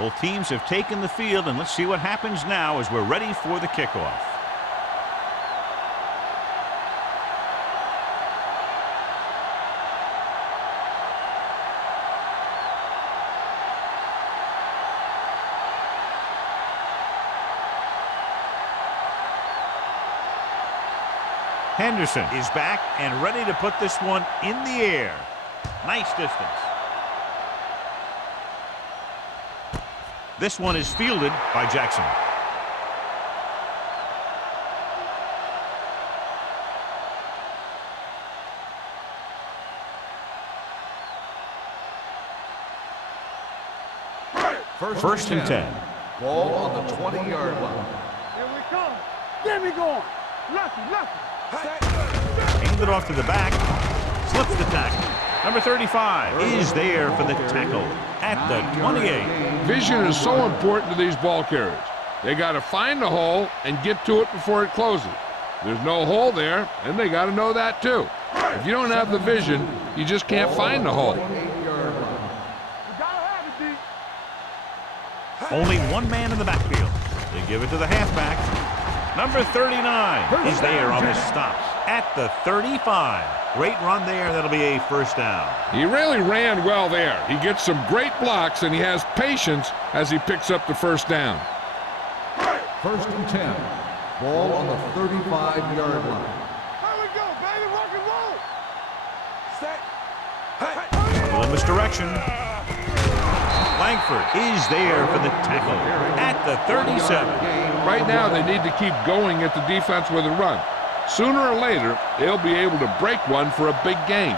Both teams have taken the field, and let's see what happens now as we're ready for the kickoff. Henderson is back and ready to put this one in the air. Nice distance. This one is fielded by Jackson. First and 10. Ball on the 20-yard line. Here we come. Get me going. Lucky. Hand it off to the back. Slips the tackle. Number 35 is there for the tackle at the 28. Vision is so important to these ball carriers. They got to find the hole and get to it before it closes. There's no hole there, and they got to know that too. If you don't have the vision, you just can't find the hole. Only one man in the backfield. They give it to the halfback. Number 39 is there on this stop at the 35. Great run there. That'll be a first down. He really ran well there. He gets some great blocks, and he has patience as he picks up the first down. First and 10. Ball on the 35-yard line. Here we go, baby. Rock and roll. A little misdirection. Langford is there for the tackle at the 37. Right now, they need to keep going at the defense with a run. Sooner or later, they'll be able to break one for a big gain.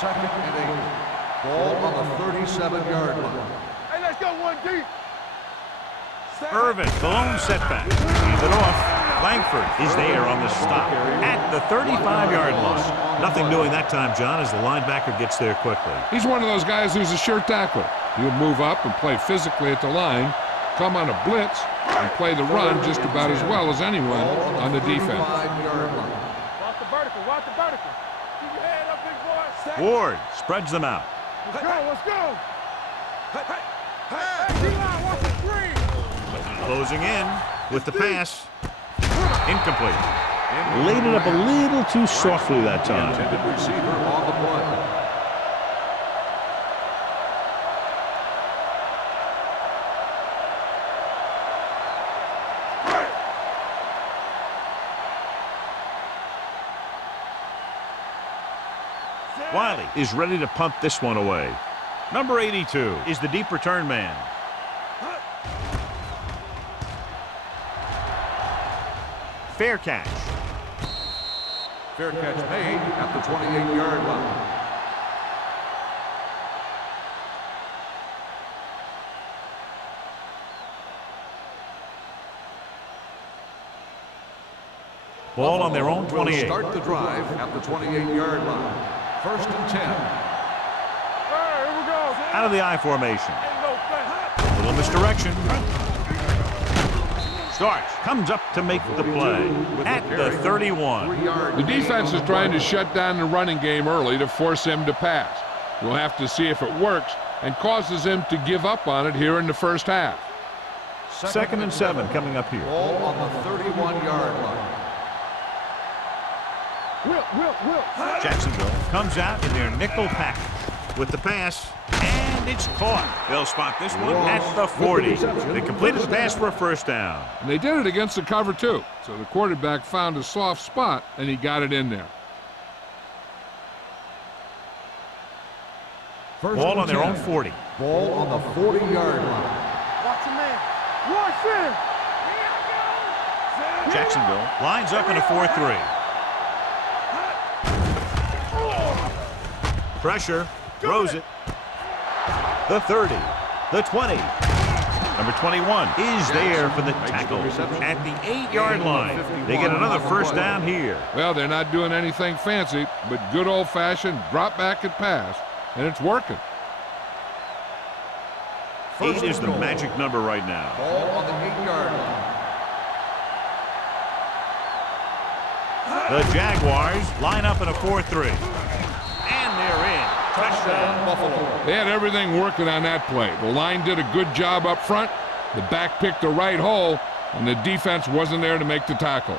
Second and 8. Ball on the 37-yard line. Hey, let's go one deep. Irvin, the lone setback. Hands it off. Langford is there on the stop at the 35-yard line. Nothing doing that time, John, as the linebacker gets there quickly. He's one of those guys who's a sure tackler. He'll move up and play physically at the line, come on a blitz, and play the run just about as well as anyone on the defense. Watch the vertical. Keep your head up, big boy. Ward spreads them out. Let's go. Hey, D-line, watch the screen. Closing in with the pass. Incomplete. Laid it up a little too softly that time. Intended receiver on the play. Wiley is ready to punt this one away. Number 82 is the deep return man. Fair catch. Fair catch made at the 28-yard line. Ball on their own Will 28. start the drive at the 28-yard line. First and 10. Here we go. Out of the I formation. Ain't no thing. Little misdirection. Starks comes up to make the play at the 31. The defense is trying to shut down the running game early to force him to pass. We'll have to see if it works and causes him to give up on it here in the first half. Second and 7 coming up here. Ball on the 31-yard line. Will. Jacksonville comes out in their nickel package with the pass, and it's caught. They'll spot this one at the 40. They completed the pass for a first down. And they did it against the cover, too. So the quarterback found a soft spot, and he got it in there. Ball on their own 40. Ball on the 40-yard line. Watch your man. Watch him. Jacksonville lines up in a 4-3. Pressure, throws it. The 30, the 20. Number 21 is there for the tackle at the 8-yard line. They get another first down here. Well, they're not doing anything fancy, but good old-fashioned drop back and pass, and it's working. 8 is the magic number right now. Ball on the 8-yard line. The Jaguars line up in a 4-3. And they're in. Touchdown, Buffalo. They had everything working on that play. The line did a good job up front. The back picked the right hole, and the defense wasn't there to make the tackle.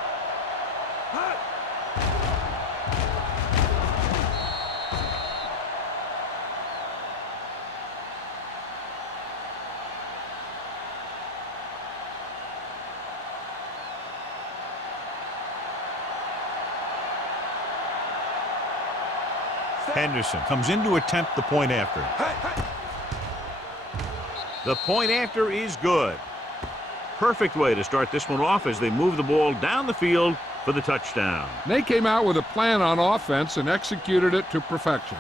Henderson comes in to attempt the point after. The point after is good. Perfect way to start this one off as they move the ball down the field for the touchdown. They came out with a plan on offense and executed it to perfection.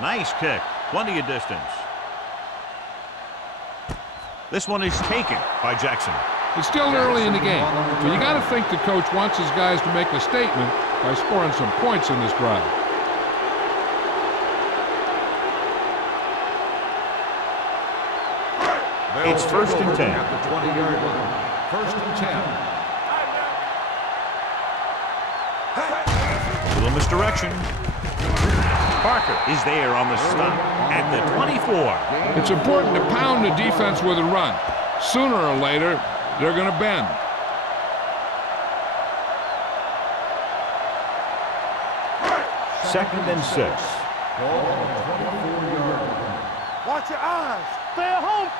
Nice kick. Plenty of distance. This one is taken by Jackson. It's still early in the game, but you got to think the coach wants his guys to make a statement by scoring some points in this drive. It's first and 10. At the 20-yard line. First and 10. Little misdirection. Parker is there on the stop at the 24. It's important to pound the defense with a run. Sooner or later, they're going to bend. Second and 6. Ball on the 24-yard line. Watch your eyes. Stay at home.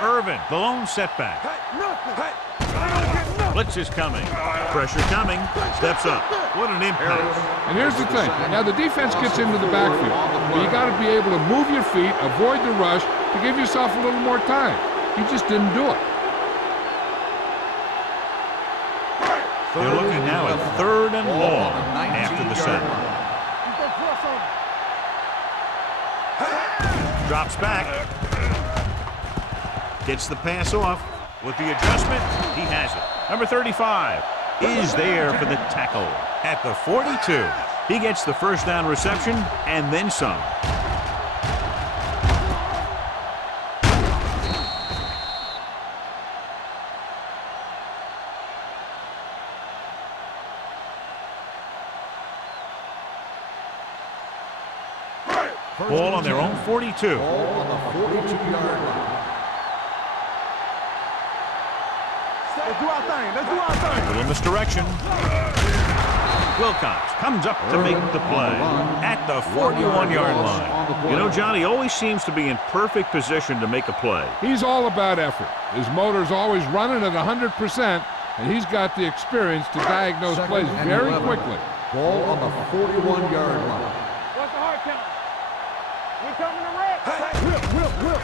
Irvin, the lone setback. Nothing. I don't get nothing. Blitz is coming. Pressure coming. Steps up. What an impact. And here's the thing. Now, the defense gets into the backfield, but you got to be able to move your feet, avoid the rush, to give yourself a little more time. He just didn't do it. They're looking now at third and long after the sack. Drops back. Gets the pass off. With the adjustment, he has it. Number 35 is there for the tackle at the 42. He gets the first down reception and then some. Ball on their own 42. Ball on the 42-yard line. Let's do our thing. Let's do our thing. Little misdirection. Wilcox comes up to make the play at the 41-yard line. You know, Johnny always seems to be in perfect position to make a play. He's all about effort. His motor's always running at 100%, and he's got the experience to diagnose plays very quickly. Ball on the 41-yard line. What's the hard count? We coming to red. Whip.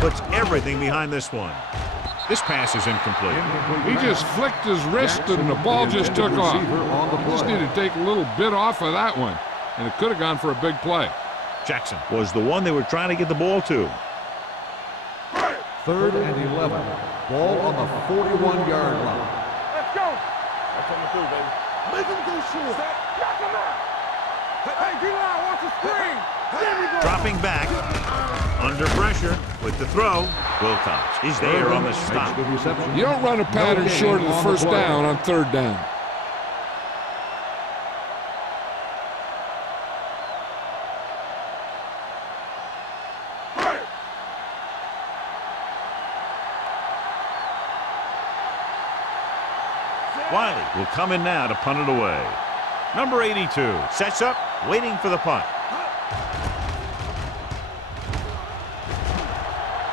Puts everything behind this one. This pass is incomplete. He just flicked his wrist and the ball just took off. He just needed to take a little bit off of that one, and it could have gone for a big play. Jackson was the one they were trying to get the ball to. Third and 11. Ball on the 41-yard line. Let's go. That's what we do, baby. Make him go short. Knock him out. Hey, D-line, watch the screen. There we go. Dropping back. Under pressure with the throw. Wilcox is there on the stop. You don't run a pattern short of the first down on third down. Wiley will come in now to punt it away. Number 82 sets up, waiting for the punt.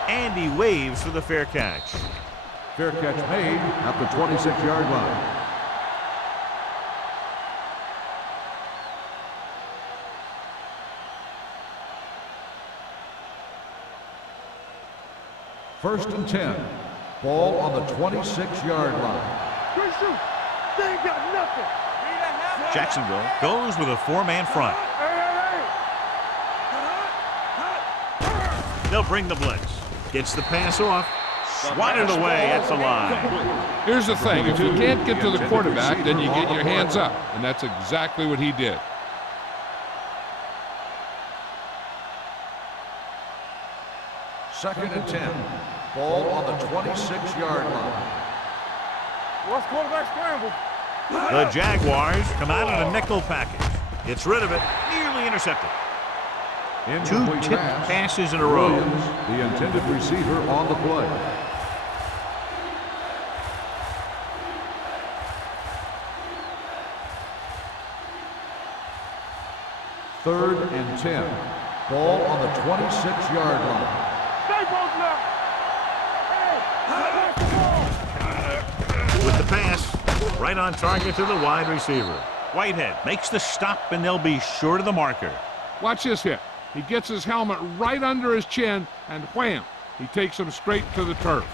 And he waves for the fair catch. Fair catch made at the 26-yard line. First and 10. Ball on the 26-yard line. Good shoot. They ain't got nothing. Jacksonville goes with a four-man front. Hey, hey, hey. They'll bring the blitz. Gets the pass off. Swatted away at the line. Here's the thing. If you can't get to the quarterback, then you get your hands up. And that's exactly what he did. Second and 10. Ball on the 26-yard line. What's quarterback scramble? The Jaguars come out in a nickel package. Gets rid of it. Nearly intercepted. Two tipped passes in a row. Williams, the intended receiver on the play. Third and 10. Ball on the 26-yard line. Stay both now. Hey, With the pass, right on target to the wide receiver. Whitehead makes the stop, and they'll be short of the marker. Watch this hit. He gets his helmet right under his chin, and wham, he takes him straight to the turf.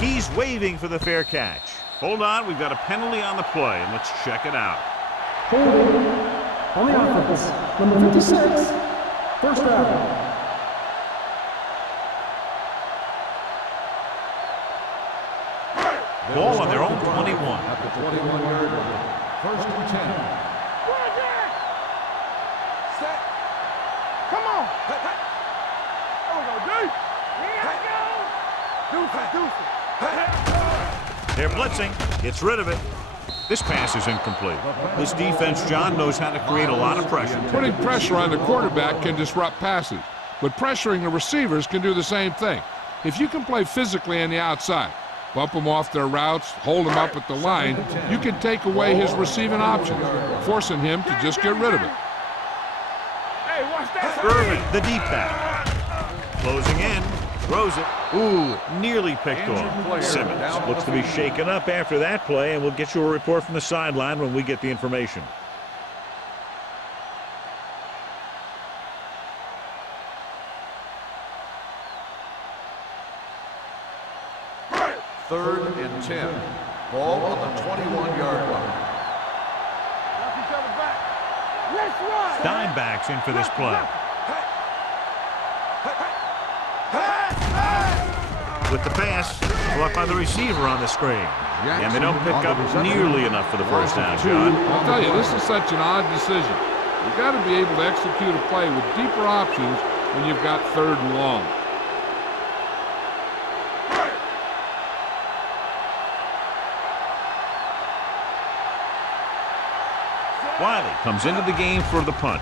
He's waving for the fair catch. Hold on, we've got a penalty on the play, and let's check it out. Holding on the offense, number 56, first down. Ball on their own 21. At the 21-yard line. First and 10. set. Come on. Hey, hey. There we go, dude. Deuce it. They're blitzing. Gets rid of it. This pass is incomplete. This defense, John, knows how to create a lot of pressure. Putting pressure on the quarterback can disrupt passes, but pressuring the receivers can do the same thing. If you can play physically on the outside, bump them off their routes, hold them up at the line, you can take away his receiving options, forcing him to just get rid of it. Hey, watch that. Irvin, the deep back. Closing in. Throws it. Ooh, nearly picked off. Simmons looks to be shaken up after that play, and we'll get you a report from the sideline when we get the information. Third and 10. Ball on the 21-yard line. Watch each other back. Let's run. Dimebacks in for this play. With the pass, caught by the receiver on the screen. And they don't pick up nearly enough for the first down, John. I'll tell you, this is such an odd decision. You've got to be able to execute a play with deeper options when you've got third and long. Wiley comes into the game for the punt.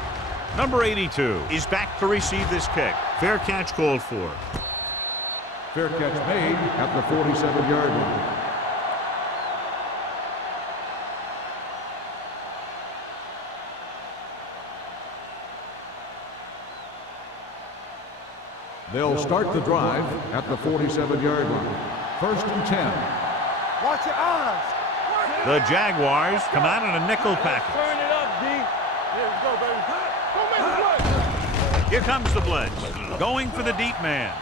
Number 82 is back to receive this kick. Fair catch called for. Fair catch made at the 47-yard line. They'll start the drive at the 47-yard line. First and 10. Watch your eyes. The Jaguars come out in a nickel package. Turn it up, D. Here we go, baby. Go make a play. Here comes the blitz. Going for the deep man.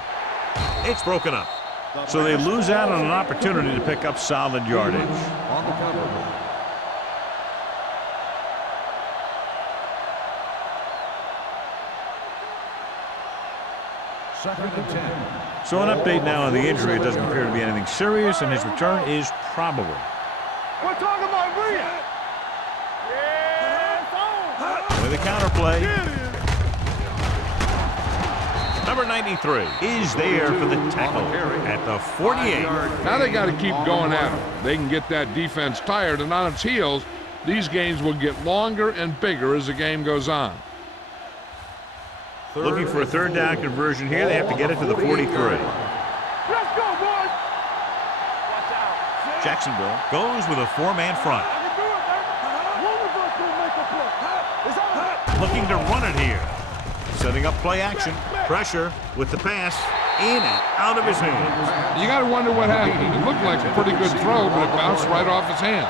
It's broken up. So they lose out on an opportunity to pick up solid yardage. On the cover. Second and 10. So an update now on the injury. It doesn't appear to be anything serious, and his return is probable. We're talking about Rhea. Yeah, it's on. With a counter play. Here it is. Number 93 is there for the tackle at the 48. Now they got to keep going at it. They can get that defense tired, and on its heels, these games will get longer and bigger as the game goes on. Looking for a third down conversion here. They have to get it to the 43. Let's go, boys. Watch out. Jacksonville goes with a four-man front. I can do it, baby. One of us will make a play. It's on. Looking to run it here. Setting up play action. Pressure with the pass. in and out of his hands. You got to wonder what happened. It looked like a pretty good throw, but it bounced right off his hand.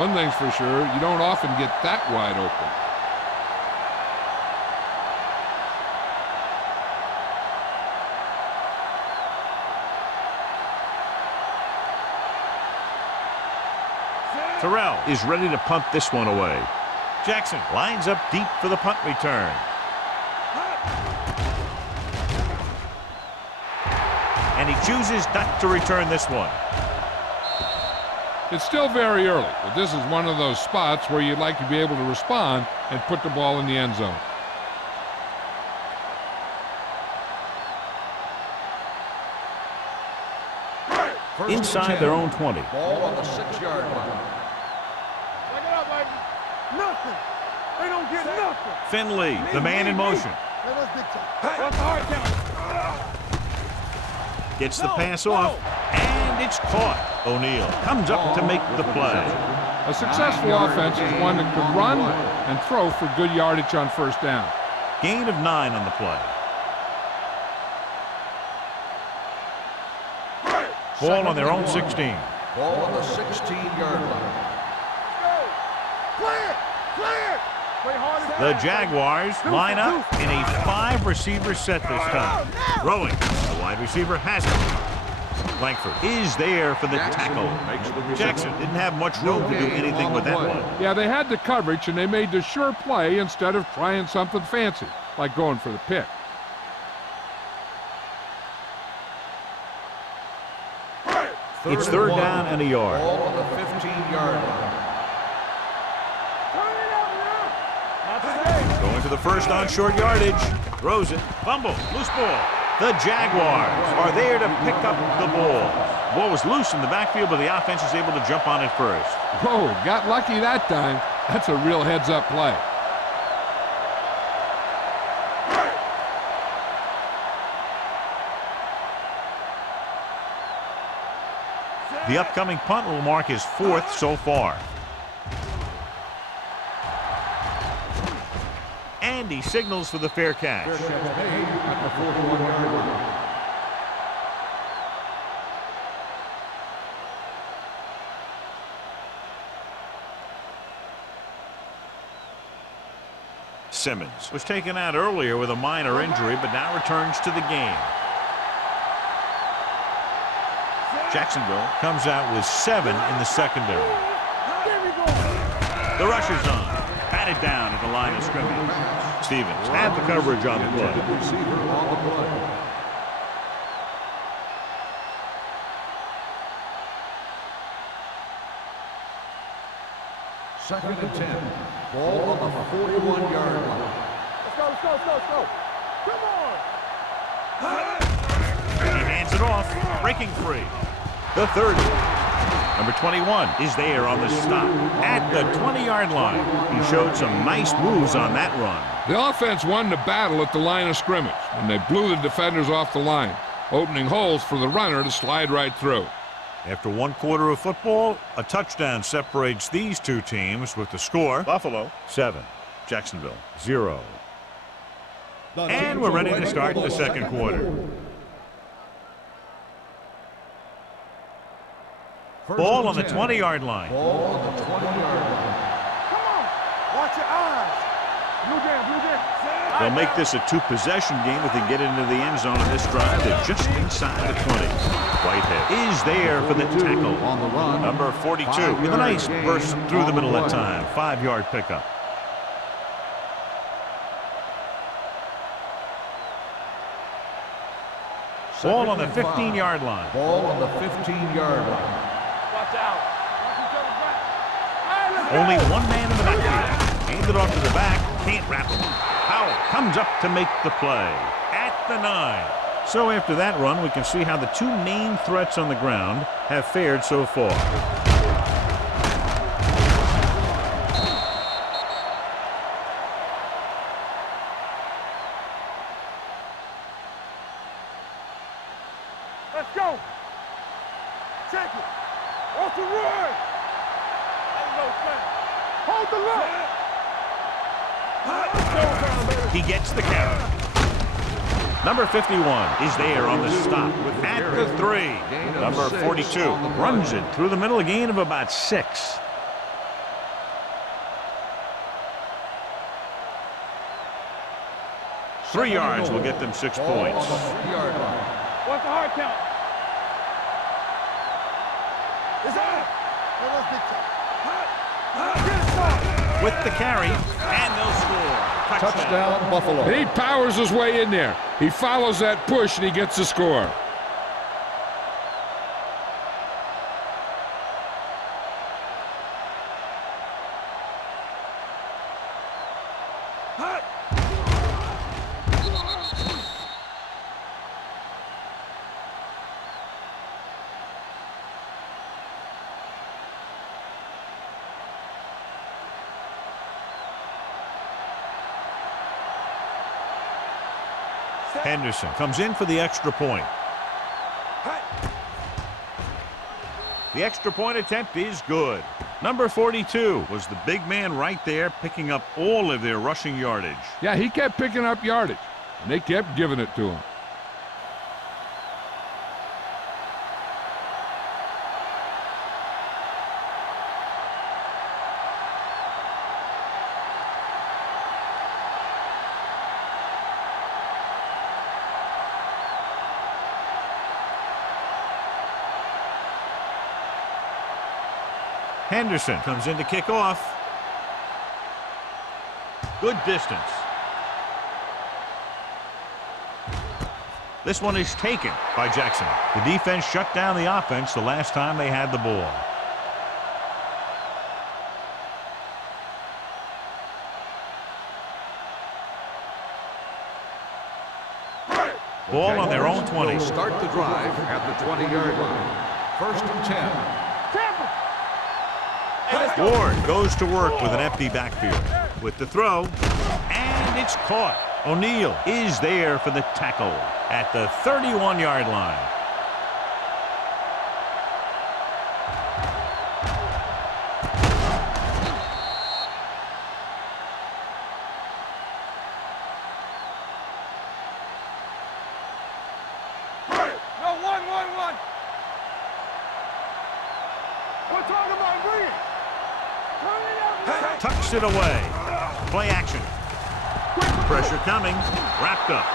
One thing's for sure, you don't often get that wide open. Terrell is ready to punt this one away. Jackson lines up deep for the punt return. And he chooses not to return this one. It's still very early, but this is one of those spots where you'd like to be able to respond and put the ball in the end zone. Inside their own 20. Ball on the 6-yard line. Check it out, baby. Nothing. They don't get nothing. Finley, the man in motion. That's big time. What's the hard count? Gets the pass off, and it's caught. O'Neal comes up to make the play. A successful offense is one that can run and throw for good yardage on first down. Gain of 9 on the play. Ball on their own 16. Ball on the 16-yard line. Clear! Clear! Play hard as The Jaguars line up in a 5-receiver set this time. Throwing. The wide receiver has it. Langford is there for the tackle. Jackson didn't have much room to do anything with that one. Yeah, they had the coverage, and they made the sure play instead of trying something fancy, like going for the pick. It's third down and a yard. Ball on the 15-yard line. Going to the first on short yardage. Throws it. Fumble. Loose ball. The Jaguars are there to pick up the ball. Ball was loose in the backfield, but the offense is able to jump on it first. Whoa, got lucky that time. That's a real heads-up play. The upcoming punt will mark his 4th so far. And he signals for the fair catch. Fair catch made at the 41-yard line. Simmons was taken out earlier with a minor injury, but now returns to the game. Jacksonville comes out with 7 in the secondary. The rush is on. Patted down at the line of scrimmage. Stevens had the coverage on the play. Receiver on the play. Second and 10. Ball on the 41-yard line. Let's go, let's go, let's go, let's go. Come on. He hands it off, breaking free. The 30. Number 21 is there on the stop at the 20-yard line. He showed some nice moves on that run. The offense won the battle at the line of scrimmage, and they blew the defenders off the line, opening holes for the runner to slide right through. After 1 quarter of football, a touchdown separates these two teams with the score. Buffalo 7, Jacksonville 0. And we're ready to start the second quarter. Ball on the 20-yard line. Ball on the 20-yard line. Come on. Watch your eyes. Blue jam, blue jam. They'll make this a 2-possession game if they get into the end zone on this drive. They're just inside the 20. Whitehead is there for the tackle. On the run. Number 42 with a nice burst through the middle of time. 5-yard pickup. Ball on the 15-yard line. Ball on the 15-yard line. Watch out. Only one man in the backfield. Hands it off to the back. Can't wrap him. Powell comes up to make the play at the 9. So after that run, we can see how the two main threats on the ground have fared so far. Let's go. Check it. Off the run. Hold the look. He gets the carry. Number 51 is there on the stop at the 3. Number 42 runs it through the middle, a gain of about 6. Three yards will get them 6 points. What's the hard count? It's out. With the carry, and they'll score. Touchdown, Buffalo. And he powers his way in there. He follows that push, and he gets the score. Henderson comes in for the extra point. The extra point attempt is good. Number 42 was the big man right there, picking up all of their rushing yardage. Yeah, he kept picking up yardage, and they kept giving it to him. Henderson comes in to kick off. Good distance. This one is taken by Jackson. The defense shut down the offense the last time they had the ball. Ball on their own 20. Start the drive at the 20-yard line. First and 10. Ward goes to work with an empty backfield. With the throw, and it's caught. O'Neal is there for the tackle at the 31-yard line. No, one. We're talking about bringing. Tucks it away. Play action. Pressure coming. Wrapped up.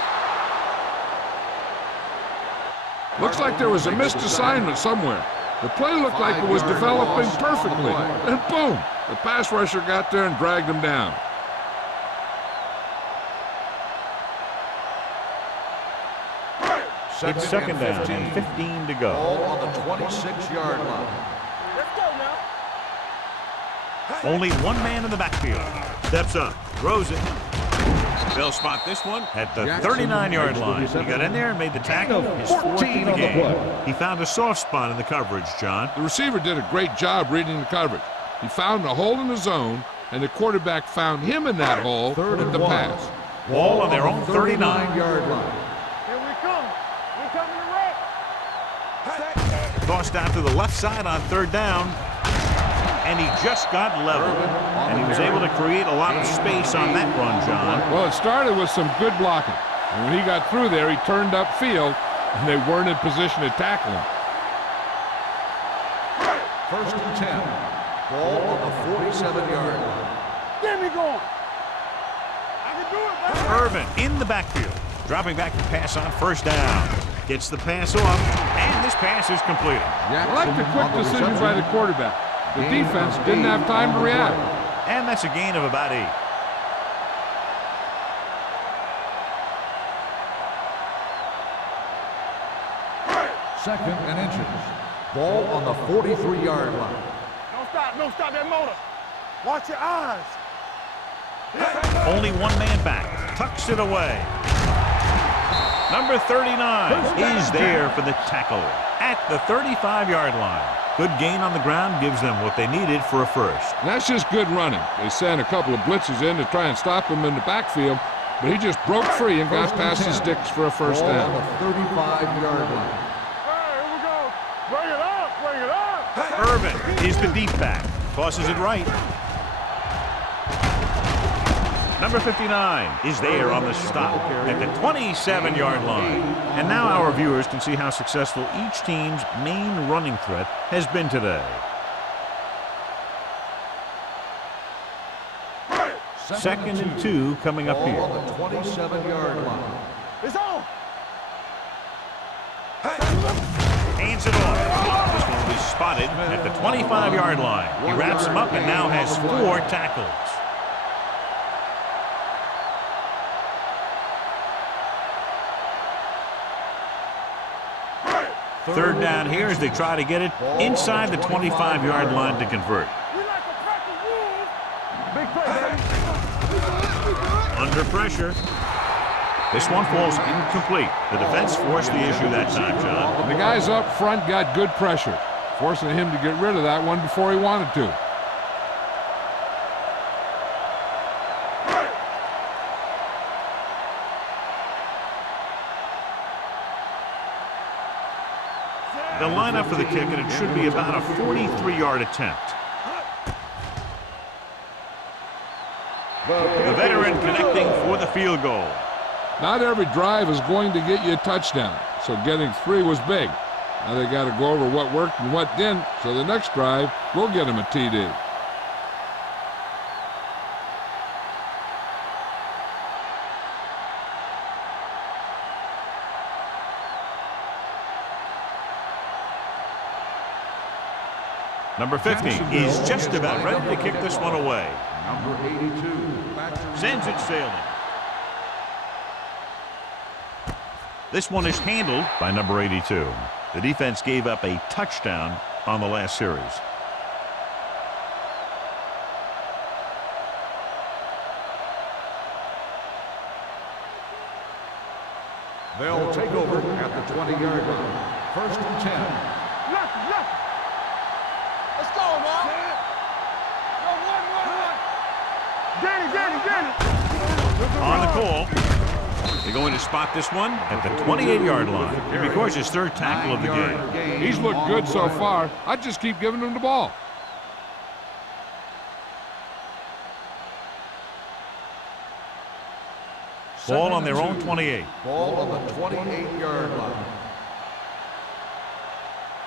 Looks like there was a missed assignment somewhere. The play looked like it was developing perfectly. And boom, the pass rusher got there and dragged him down. It's second down and 15 to go. Ball on the 26-yard line. Let's go now. Only one man in the backfield. Steps up. Throws it. They'll spot this one at the 39-yard line. He got in there and made the tackle. His 14th of the game. He found a soft spot in the coverage, John. The receiver did a great job reading the coverage. He found a hole in the zone, and the quarterback found him in that hole with the pass. Ball on their own 39-yard line. Here we come. We coming to wreck. Tossed out to the left side on third down. And he just got level. And he was able to create a lot of space on that run, John. Well, it started with some good blocking. And when he got through there, he turned upfield, and they weren't in position to tackle him. First and 10. Ball on the 47-yard line. Get me going. I can do it, baby. Irvin in the backfield. Dropping back to pass on first down. Gets the pass off, and this pass is completed. I like the quick decision by the quarterback. The defense didn't have time to react. And that's a gain of about 8. Second and inches. Ball on the 43-yard line. Don't stop that motor. Watch your eyes. Only one man back. Tucks it away. Number 39 is there for the tackle at the 35-yard line. Good gain on the ground gives them what they needed for a first. And that's just good running. They sent a couple of blitzes in to try and stop him in the backfield, but he just broke free and got past the sticks for a first down. On the 35-yard line. Hey, here we go. Bring it up. Irvin is the deep back. Tosses it right. Number 59 is there on the stop at the 27-yard line. And now our viewers can see how successful each team's main running threat has been today. Second and 2 coming up here. On the 27-yard line. It's on. Hands it off. This one will be spotted at the 25-yard line. He wraps him up and now has 4 tackles. Third down here as they try to get it inside the 25-yard line to convert. We like a pack of wolves. Big play, baby. Under pressure. This one falls incomplete. The defense forced the issue that time, John. The guys up front got good pressure, forcing him to get rid of that one before he wanted to. They'll line up for the kick, and it should be about a 43-yard attempt. The veteran connecting for the field goal. Not every drive is going to get you a touchdown, so getting 3 was big. Now they got to go over what worked and what didn't, so the next drive will get them a TD. Number 50 is just about ready to kick this one away. Number 82. Sends it sailing. This one is handled by number 82. The defense gave up a touchdown on the last series. They'll take over at the 20-yard line. First and 10. Left. Let's go, man. Go, one. Get it. On the call. They're going to spot this one at the 28-yard line. He records his 3rd tackle of the game. He's looked good so far. I'd just keep giving him the ball. Ball on their own 28. Ball on the 28-yard line.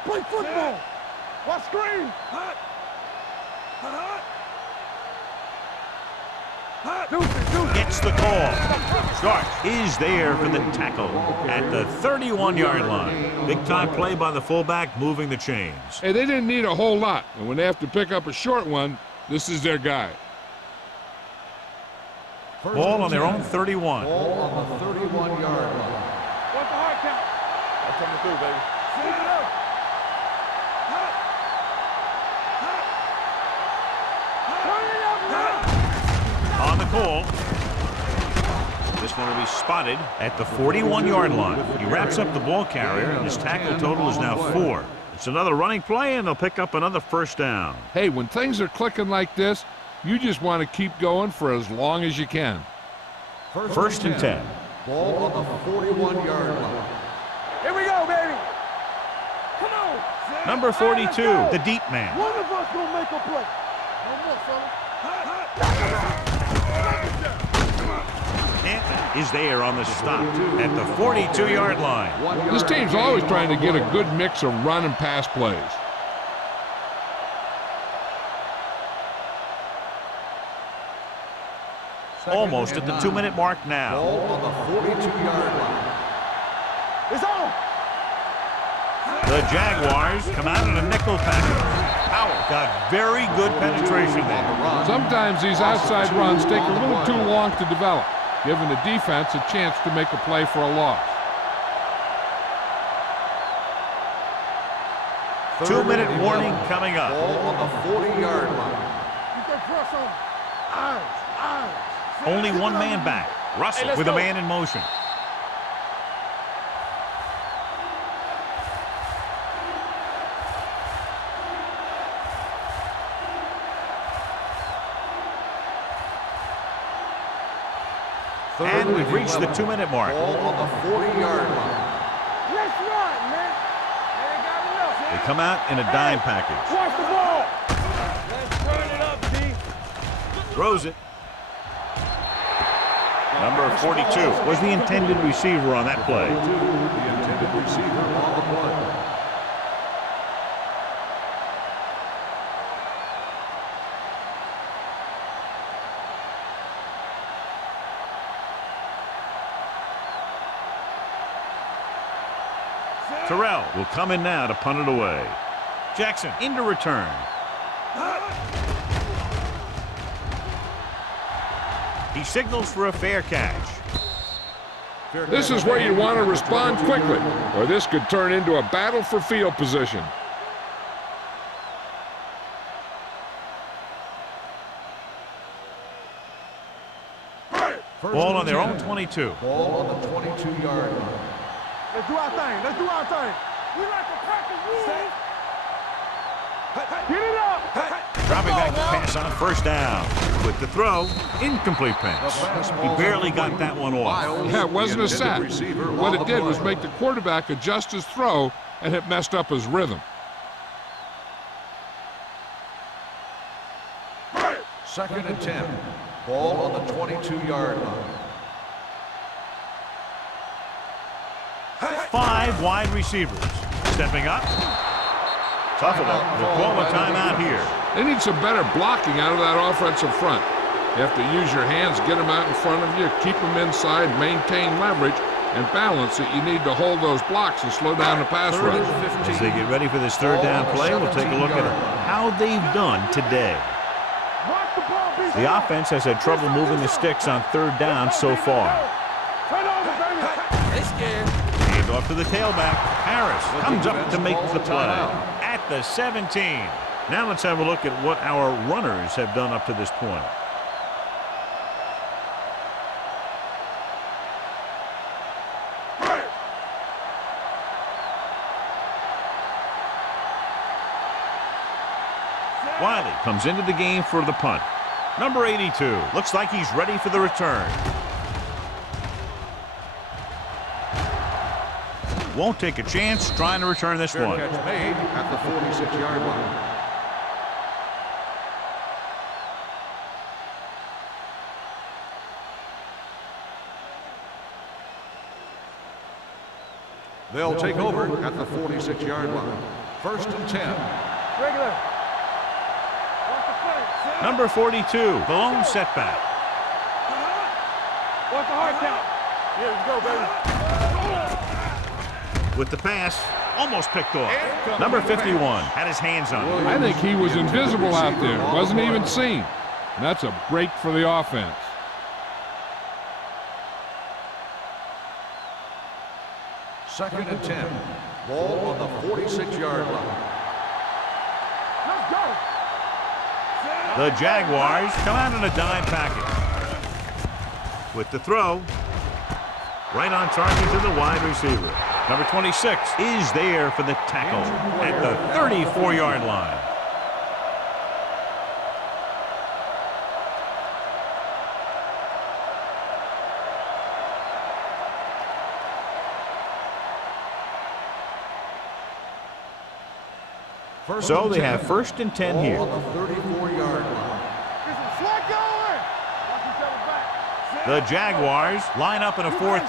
Play football. Watch screen. Gets the call. Stark is there for the tackle at the 31-yard line. Big time play by the fullback, moving the chains. Hey, they didn't need a whole lot, and when they have to pick up a short one, this is their guy. Ball on their own 31. Ball on the 31-yard line. What's the hard count? That's coming through, baby. Send it up. On the call. This one will be spotted at the 41-yard line. He wraps up the ball carrier, and his tackle total is now 4. It's another running play, and they'll pick up another first down. Hey, when things are clicking like this, you just want to keep going for as long as you can. First and 10. Ball on the 41-yard line. Here we go, baby. Come on. Number 42, the deep man. One of us gonna make a play. No more, fella. Hampton is there on the stop at the 42-yard line. This team's always trying to get a good mix of run and pass plays. Almost at the 2-minute mark now. Ball on the 42-yard line. It's on. The Jaguars come out in a nickel package. Powell got very good penetration there. Sometimes these outside runs take a little too long to develop, giving the defense a chance to make a play for a loss. 2-minute warning coming up. Ball on the 40-yard line. You can press on. Eyes. Only one man back. Russell with a man in motion. And we've reached the 2-minute mark. Ball on the 40-yard line. Let's run, man. They ain't got enough. They come out in a dime package. Watch the ball. Let's turn it up, D. Throws it. Number 42 was the intended receiver on that play. The intended receiver on the play. Terrell will come in now to punt it away. Jackson into return. He signals for a fair catch. This is where you want to respond quickly, or this could turn into a battle for field position. Ball on their own 22. Ball on the 22-yard line. Let's do our thing. Let's do our thing. We like to practice rules. Get it up. Dropping back to pass on first down. With the throw, incomplete pass. He barely got that one off. Yeah, it wasn't a sack. What it did was make the quarterback adjust his throw, and it messed up his rhythm. Second and 10. Ball on the 22-yard line. 5 wide receivers. Stepping up. Buffalo will call a timeout here. They need some better blocking out of that offensive front. You have to use your hands, get them out in front of you, keep them inside, maintain leverage, and balance it. You need to hold those blocks and slow down the pass rush. As they get ready for this third down play, we'll take a look at how they've done today. The offense has had trouble moving the sticks on third down so far. Hand off to the tailback. Harris comes up to make the play at the 17. Now let's have a look at what our runners have done up to this point. Wiley comes into the game for the punt. Number 82 looks like he's ready for the return. Won't take a chance trying to return this one. Catch made at the 46-yard line. They'll take over at the 46-yard line. First and 10. Regular. Number 42, the lone setback. Watch the hard count. Yeah, let's go, baby. With the pass, almost picked off. Number 51 had his hands on it. I think he was invisible out there. Wasn't even seen. And that's a break for the offense. Second and 10. Ball on the 46-yard line. Let's go. The Jaguars come out in a dime package. With the throw, right on target to the wide receiver. Number 26 is there for the tackle at the 34-yard line. So they have first and 10 here. Ball on the 34-yard line. Get some slug going. Watch each other back. The Jaguars line up in a 4-3. I'm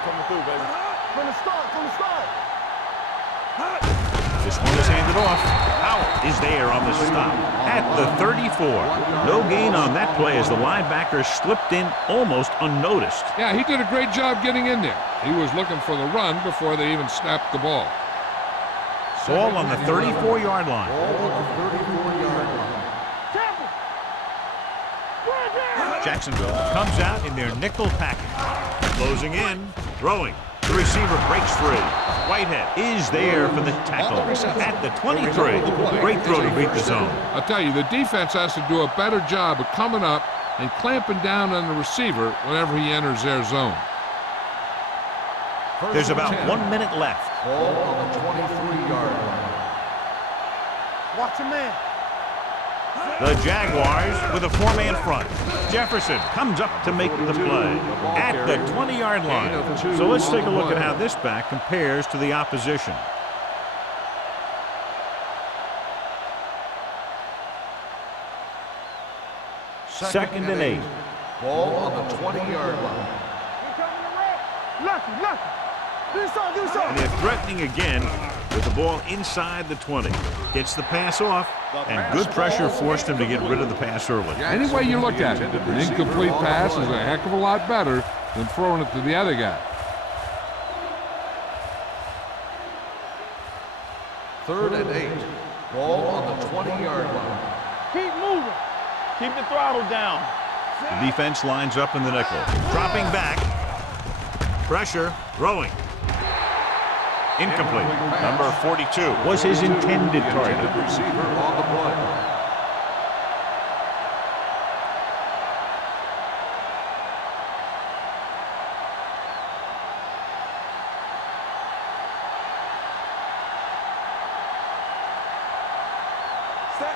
coming through, baby. From the start, from the start. This one is handed off. Howell is there on the stop at the 34. No gain on that play as the linebacker slipped in almost unnoticed. Yeah, he did a great job getting in there. He was looking for the run before they even snapped the ball. Ball on the 34-yard line. Ball on the 34-yard line. Jacksonville comes out in their nickel package. Closing in, throwing. The receiver breaks free. Whitehead is there for the tackle at the 23. Great throw to beat the zone. I'll tell you, the defense has to do a better job of coming up and clamping down on the receiver whenever he enters their zone. There's about 1 minute left. Ball on the 23-yard line. Watch a man. The Jaguars with a 4-man front. Jefferson comes up to make the play at the 20-yard line. So let's take a look at how this back compares to the opposition. Second and 8. Ball on the 20-yard line. Lucky. Do something. And they're threatening again with the ball inside the 20. Gets the pass off, and good pressure forced him to get rid of the pass early. Any way you look at it, an incomplete pass is a heck of a lot better than throwing it to the other guy. 3rd and 8. Ball on the 20-yard line. Keep moving. Keep the throttle down. The defense lines up in the nickel. Dropping back. Pressure. Throwing. Incomplete. Number 42 was his intended target. Receiver on the play.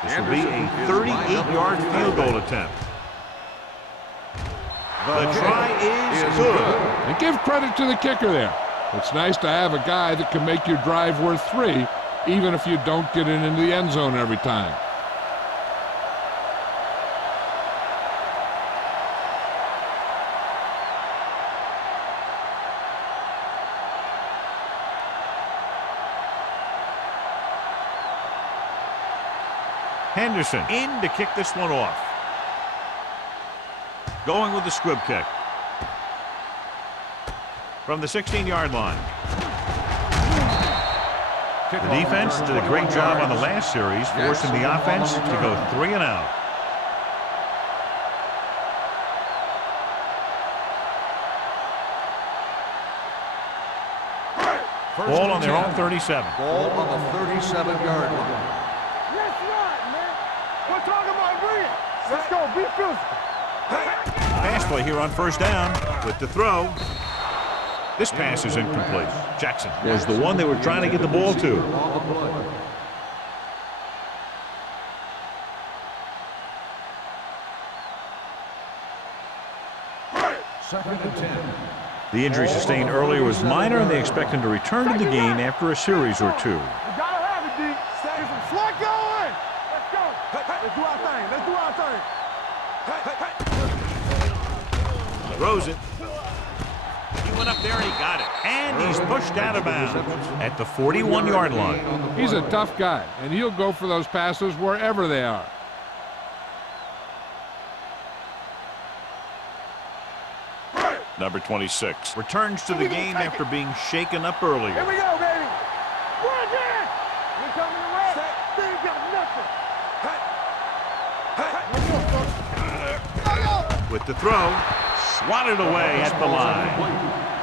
This will be a 38-yard field goal attempt. The try is good. And give credit to the kicker there. It's nice to have a guy that can make your drive worth 3, even if you don't get it into the end zone every time. Henderson in to kick this one off. Going with the squib kick. From the 16-yard line. The defense did a great job on the last series, forcing the offense to go 3 and out. Ball on their own 37. Ball on the 37-yard line. Let's ride, man. We're talking about brilliant. Let's go. Be physical. Pass play here on 1st down with the throw. This pass is incomplete. Jackson was the one they were trying to get the ball to. On the play. Second and 10. The injury sustained earlier was minor, and they expect him to return to the game after a series or 2. You gotta have it, D. Stay some slug going. Let's go. Let's do our thing. Let's do our thing. Throws it. He went up there and he got it. And he's pushed out of bounds at the 41-yard line. He's a tough guy, and he'll go for those passes wherever they are. Number 26 returns to the game after being shaken up earlier. Here we go, baby. We're again. We're coming to red. They ain't got nothing. With the throw, swatted away at the line.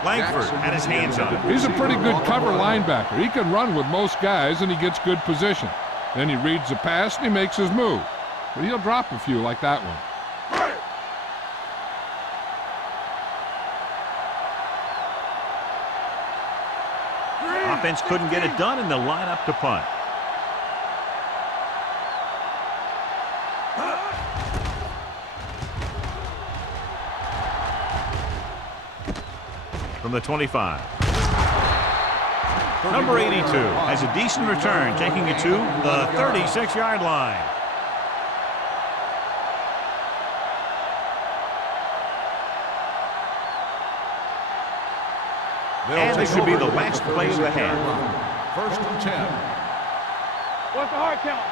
Langford had his hands on it. He's a pretty good cover linebacker. He can run with most guys, and he gets good position. Then he reads the pass, and he makes his move. But he'll drop a few like that one. Offense couldn't get it done, and they'll line up to punt. From the 25. Number 82 has a decent return, taking it to the 36-yard line. And this should be the last play of the half. 1st and 10. What's the hard count?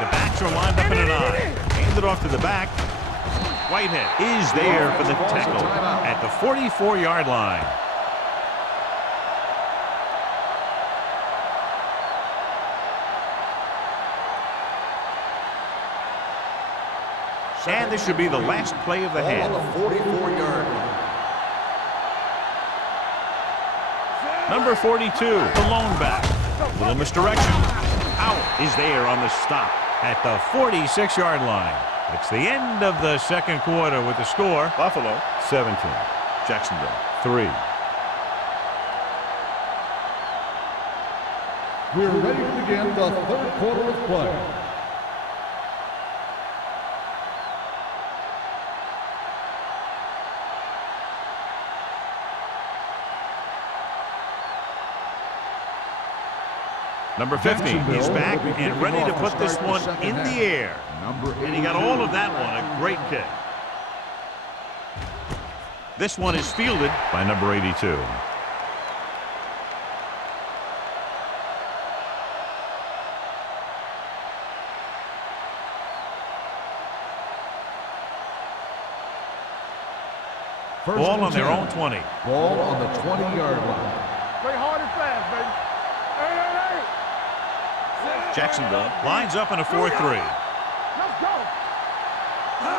The backs are lined up in an eye. Handed off to the back. Whitehead is there for the tackle at the 44-yard line. And this should be the last play of the half. On the 44-yard line. Number 42, the lone back. Little misdirection. Out is there on the stop at the 46-yard line. It's the end of the second quarter with the score. Buffalo 17, Jacksonville 3. We're ready to begin the 3rd quarter of play. Number 50, he's back and ready to put this one in the air. And he got all of that one, a great kick. This one is fielded by number 82. Ball on their own 20. Ball on the 20-yard line. Play hard and fast, baby. Hey. Jacksonville lines up in a 4-3. Let's go.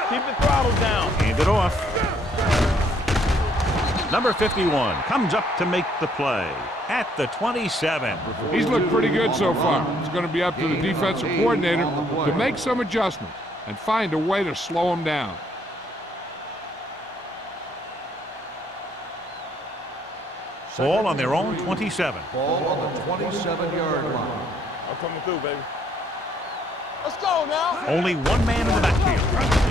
Keep the throttle down. Hand it off. Number 51 comes up to make the play at the 27. He's looked pretty good so far. It's going to be up to the defensive coordinator to make some adjustments and find a way to slow him down. Ball on their own 27. Ball on the 27-yard line. I'm coming through, baby. Let's go now. Only one man in the backfield.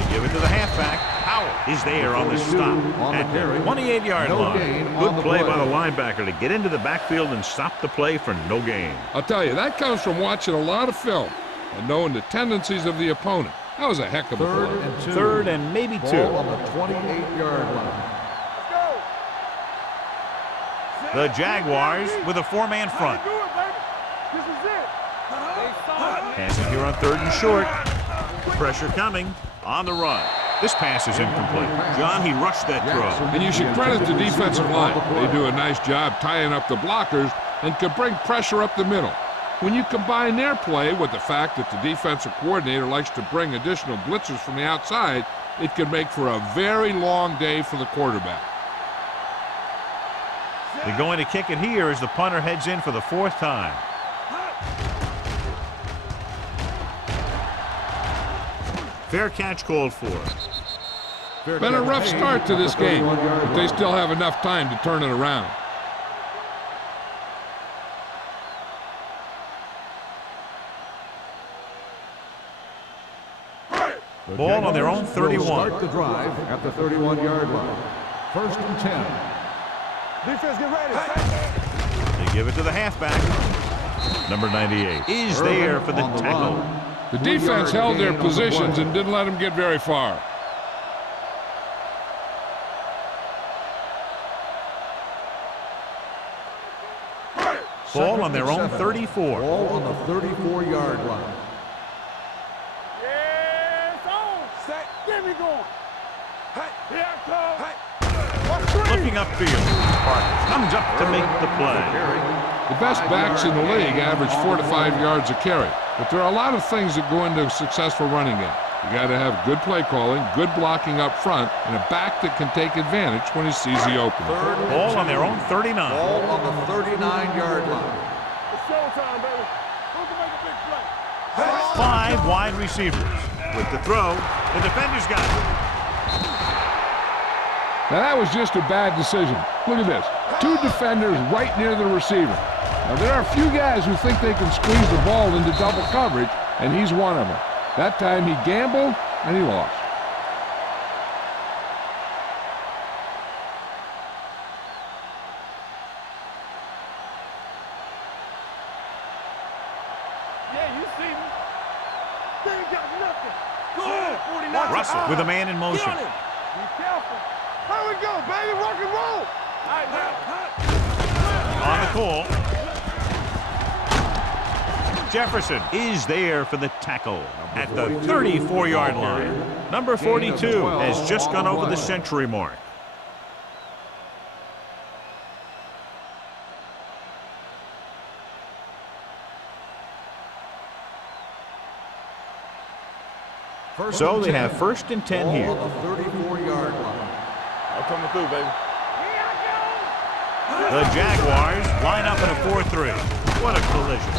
They give it to the halfback. Powell is there on the stop at the 28-yard line. Good play by the linebacker to get into the backfield and stop the play for no gain. I'll tell you, that comes from watching a lot of film and knowing the tendencies of the opponent. That was a heck of a play. Third and maybe two. Ball on the 28-yard line. The Jaguars with a four-man front. Do it, baby. This is it. Passing here on third and short. Pressure coming on the run. This pass is incomplete. John, he rushed that throw. And you should credit the defensive line. They do a nice job tying up the blockers and can bring pressure up the middle. When you combine their play with the fact that the defensive coordinator likes to bring additional blitzers from the outside, it can make for a very long day for the quarterback. They're going to kick it here as the punter heads in for the fourth time. Fair catch called for. Been a rough start to this game, but they still have enough time to turn it around. Ball on their own 31. Start the drive at the 31-yard line. First and 10. Defense, get ready. They give it to the halfback. Number 98 is there for the tackle. The defense held their positions and didn't let them get very far. Ball on their own 34. Ball on the 34-yard line. Yes, on. Set. Get me going. Hey, here I come. Hey. Looking upfield. Parker comes up to make the play. The best backs in the league average 4 to 5 yards a carry, but there are a lot of things that go into a successful running game. You got to have good play calling, good blocking up front, and a back that can take advantage when he sees the opening. Ball on their own 39. Ball on the 39-yard line. It's showtime, baby. Who can make a big play? 5 wide receivers. With the throw, the defender's got it. Now that was just a bad decision. Look at this. 2 defenders right near the receiver. Now there are a few guys who think they can squeeze the ball into double coverage, and he's one of them. That time he gambled, and he lost. Yeah, you see me. They ain't got nothing. Go. Russell with a man in motion. Be careful. Here we go, baby. Rock and roll. All right, now. On the call. Jefferson is there for the tackle at the 34-yard line. Number 42 has just gone over the century mark. So they have first and 10 here. Ball on the 34-yard line. I'm coming through, baby. The Jaguars line up in a 4-3. What a collision.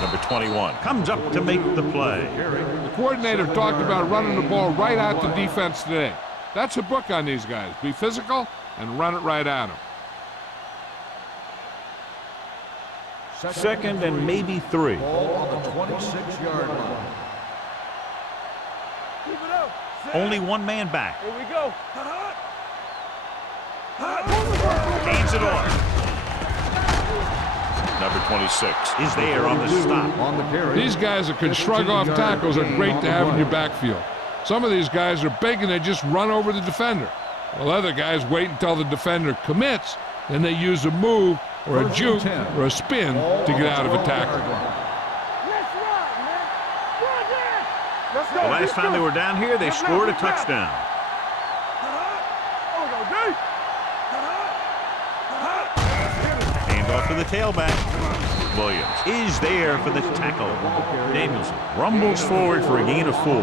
Number 21 comes up to make the play. The coordinator talked about running the ball right at the defense today. That's a book on these guys. Be physical and run it right at them. Second and maybe 3. Ball on the 26-yard line. Keep it up. Only one man back. Here we go. Gains it off. Number 26 is there on the stop. On the carry. These guys that can shrug off tackles are great to have in your backfield. Some of these guys are big and they just run over the defender. Well, other guys wait until the defender commits, then they use a move or a juke or a spin to get out of a tackle. Let's run, man. Run there. Let's go. The last time they were down here, they scored a touchdown. Hand off to the tailback. Williams is there for the tackle. Danielson rumbles forward for a gain of 4.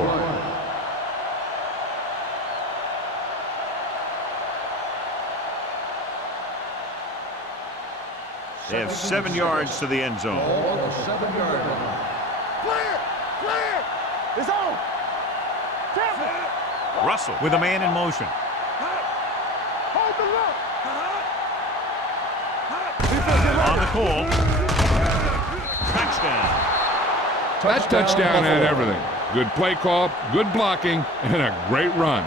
They have 7 yards to the end zone. Ball on the 7-yard line. Clear. Clear. It's on. Tap it. Russell with a man in motion. Hold the look. On the call. Touchdown. That touchdown had everything. Good play call, good blocking, and a great run.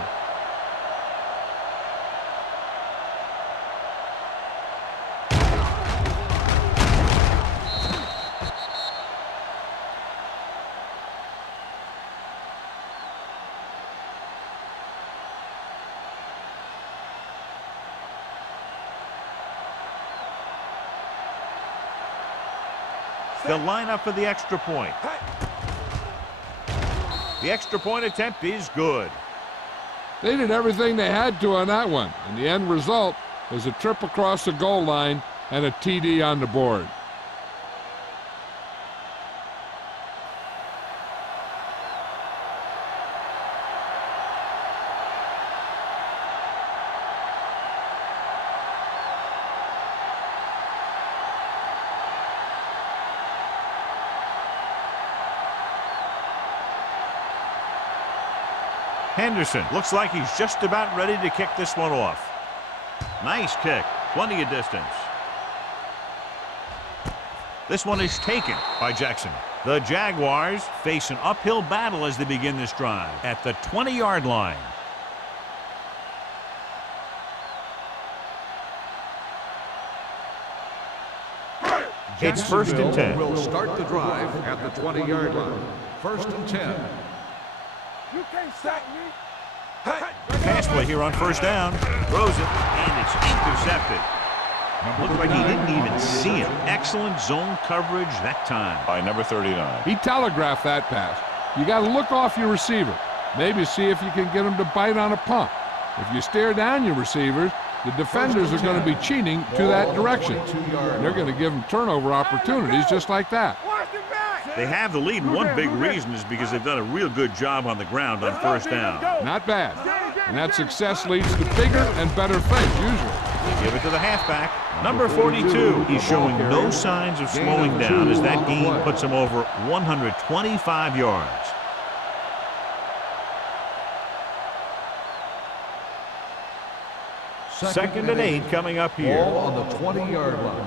They'll line up for the extra point. The extra point attempt is good. They did everything they had to on that one, and the end result was a trip across the goal line and a TD on the board. Henderson looks like he's just about ready to kick this one off. Nice kick, plenty of distance. This one is taken by Jackson. The Jaguars face an uphill battle as they begin this drive at the 20-yard line. It's 1st and 10. Will start the drive at the 20-yard line. 1st and 10. You can't stop me. Pass play here on 1st down. Throws it, and it's intercepted. Looked like he didn't even see him. Excellent zone coverage that time by number 39. He telegraphed that pass. You got to look off your receiver. Maybe see if you can get him to bite on a pump. If you stare down your receivers, the defenders are going to be cheating to that direction. And they're going to give them turnover opportunities just like that. Watch it back. They have the lead, and one big reason is because they've done a real good job on the ground on 1st down. Not bad. And that success leads to bigger and better things, usually. They give it to the halfback. Number 42. He's showing no signs of slowing down as that gain puts him over 125 yards. Second and 8 coming up here. Ball on the 20-yard line.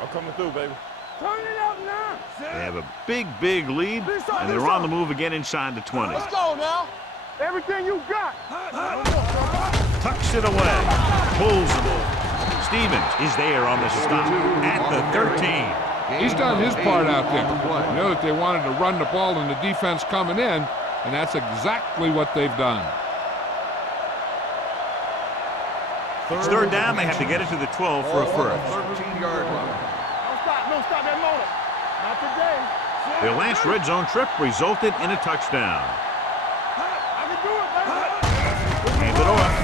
I'm coming through, baby. Turn it up now. They have a big lead, and they're on the move again inside the 20. Let's go now. Everything you got. Tucks it away. Pulls them over. Stevens is there on the stop at the 13. He's done his part out there. You know that they wanted to run the ball and the defense coming in, and that's exactly what they've done. It's 3rd down. They have to get it to the 12 for a first. 13-yard line. Don't stop that motor. Not today. Their last red zone trip resulted in a touchdown. I can do it, baby. Hand it off.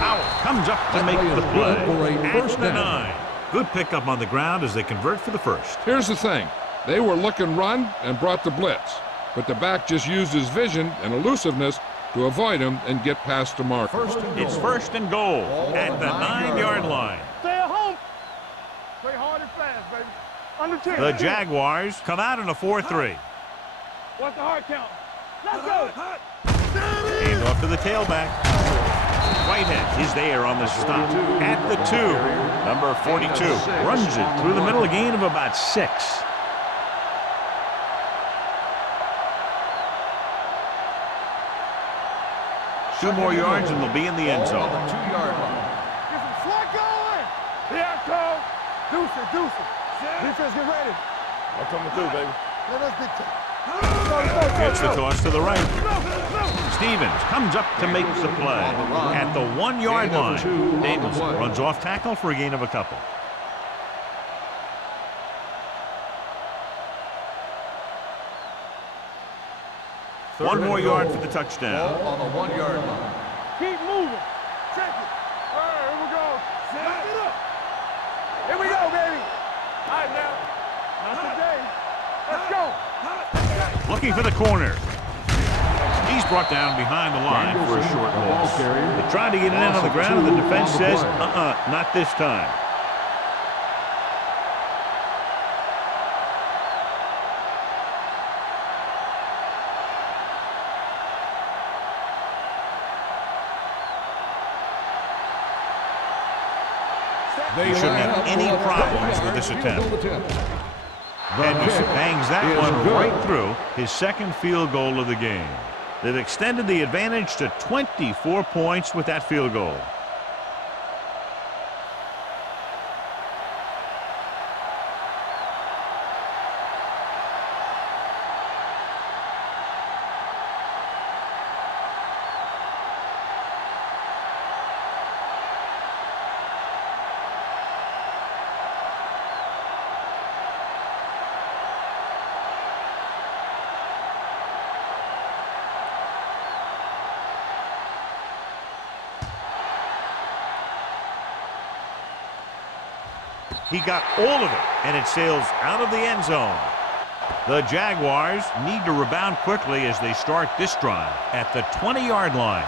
Powell comes up to make the play at the 9. Good pickup on the ground as they convert for the first. Here's the thing. They were looking run and brought the blitz, but the back just used his vision and elusiveness to avoid him and get past the marker. It's 1st and goal at the 9-yard line. Stay at home. Play hard and fast, baby. Under 10. The Jaguars come out in a 4-3. What's the hard count? Let's go. Hand off to the tailback. Whitehead is there on the stop at the 2. Number 42 runs it through the middle, a gain of about 6. Two more yards and they'll be in the end zone. On the 2-yard line. Get some slack going. Here I come. Deuce it. Defense, get ready. I'm coming through, baby. Let us dictate. Gets the toss to the right. Stevens comes up to make the play at the 1-yard line. Davis runs off tackle for a gain of a couple. One more yard for the touchdown. Ball on the 1-yard line. Keep moving. Check it. All right, here we go. Back it up. Here we go, baby. All right, now. Not today. Let's go. Looking for the corner. He's brought down behind the line for a short loss. They tried to get it in on the ground, and the defense says, not this time. They shouldn't have any problems with this attempt. Henderson bangs that one right through, his second field goal of the game. They've extended the advantage to 24 points with that field goal. He got all of it, and it sails out of the end zone. The Jaguars need to rebound quickly as they start this drive at the 20-yard line.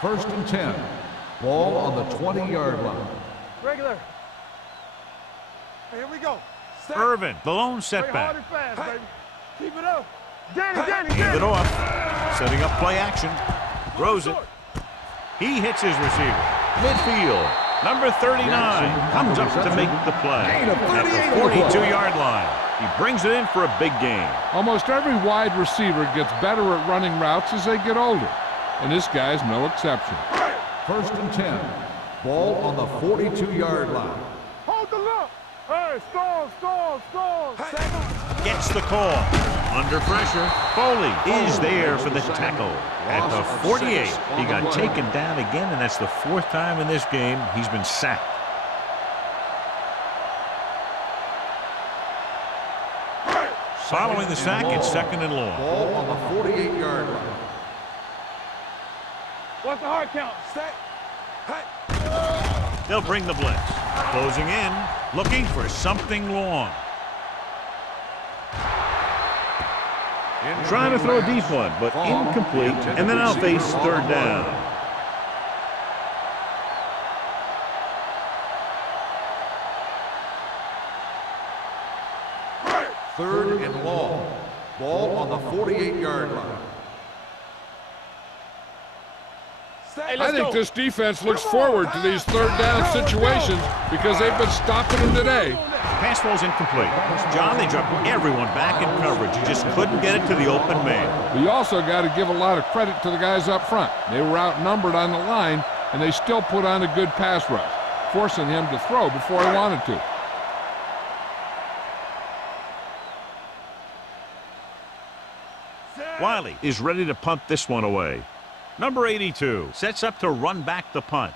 First and 10. Ball on the 20-yard line. Regular. Here we go. Set. Irvin, the lone Play hard setback. and fast, baby. Keep it up. Danny. Hand it off. Setting up play action. Throws it. He hits his receiver. Midfield. Number 39 comes up to make the play at the 42-yard line. He brings it in for a big gain. Almost every wide receiver gets better at running routes as they get older, and this guy's no exception. First and 10. Ball on the 42-yard line. Hold the look. Hey, stall. Gets the call. Under pressure. Foley is there for the tackle at the 48. He got taken down again, and that's the fourth time in this game he's been sacked. Following the sack, it's second and long. Ball on the 48-yard line. What's the hard count? Set. Hey. They'll bring the blitz. Closing in, looking for something long. Trying to throw a deep one, but incomplete, and then I'll face third down. Third and long. Ball on the 48-yard line. I think this defense looks forward to these third down situations because they've been stopping them today. Pass ball's incomplete. John, they dropped everyone back in coverage. You just couldn't get it to the open man. We also got to give a lot of credit to the guys up front. They were outnumbered on the line, and they still put on a good pass rush, forcing him to throw before he wanted to. Wiley is ready to punt this one away. Number 82 sets up to run back the punt.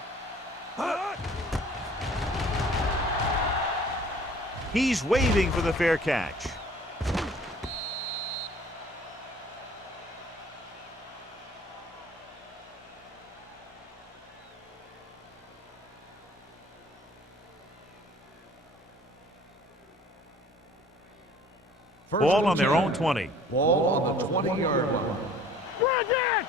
He's waving for the fair catch. Ball on their own 20. Ball on the 20-yard line. Run again.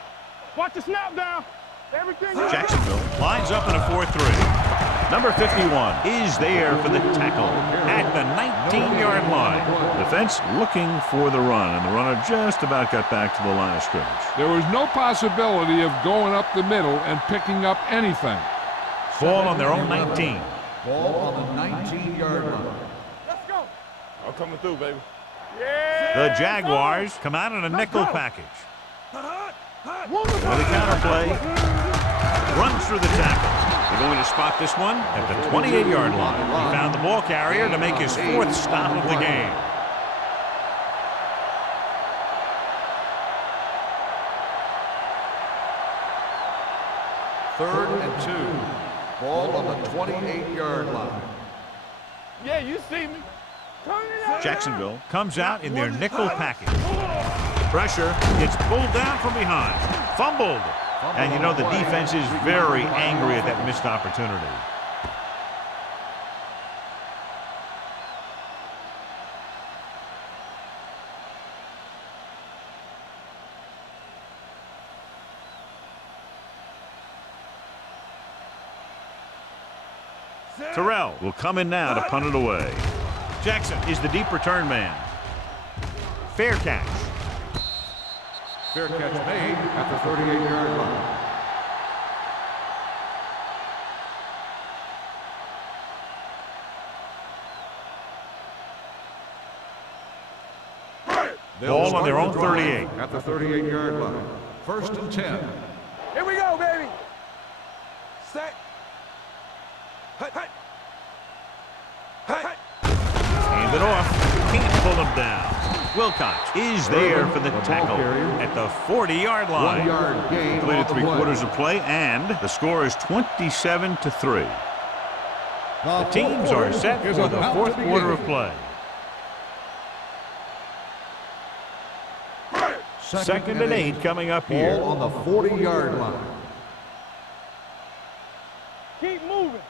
Watch the snap down. Everything. Jacksonville lines up in a 4-3. Number 51 is there for the tackle at the 19-yard line. Defense looking for the run, and the runner just about got back to the line of scrimmage. There was no possibility of going up the middle and picking up anything. Ball on their own 19. Ball on the 19-yard line. Let's go. I'm coming through, baby. Yeah. The Jaguars come out in a nickel package. With a counterplay, runs through the tackle. They're going to spot this one at the 28-yard line. He found the ball carrier to make his 4th stop of the game. Third and 2. Ball on the 28-yard line. Yeah, you see me. Turn it out. Jacksonville comes out in their nickel package. Pressure gets pulled down from behind. Fumbled. And you know the defense is very angry at that missed opportunity. Terrell will come in now to punt it away. Jackson is the deep return man. Fair catch. Fair catch made at the 38-yard line. Ball on their own 38. At the 38-yard line. First and 10. Here we go, baby. Set. Hut, hut. Hut, hut. Hand it off. Can't pull him down. Wilcox is there for the tackle at the 40-yard line. 1 yard gain. Completed 3/4 of play, and the score is 27-3. The teams are set for the 4th quarter of play. Second and 8 coming up here. Ball on the 40-yard line. Keep moving.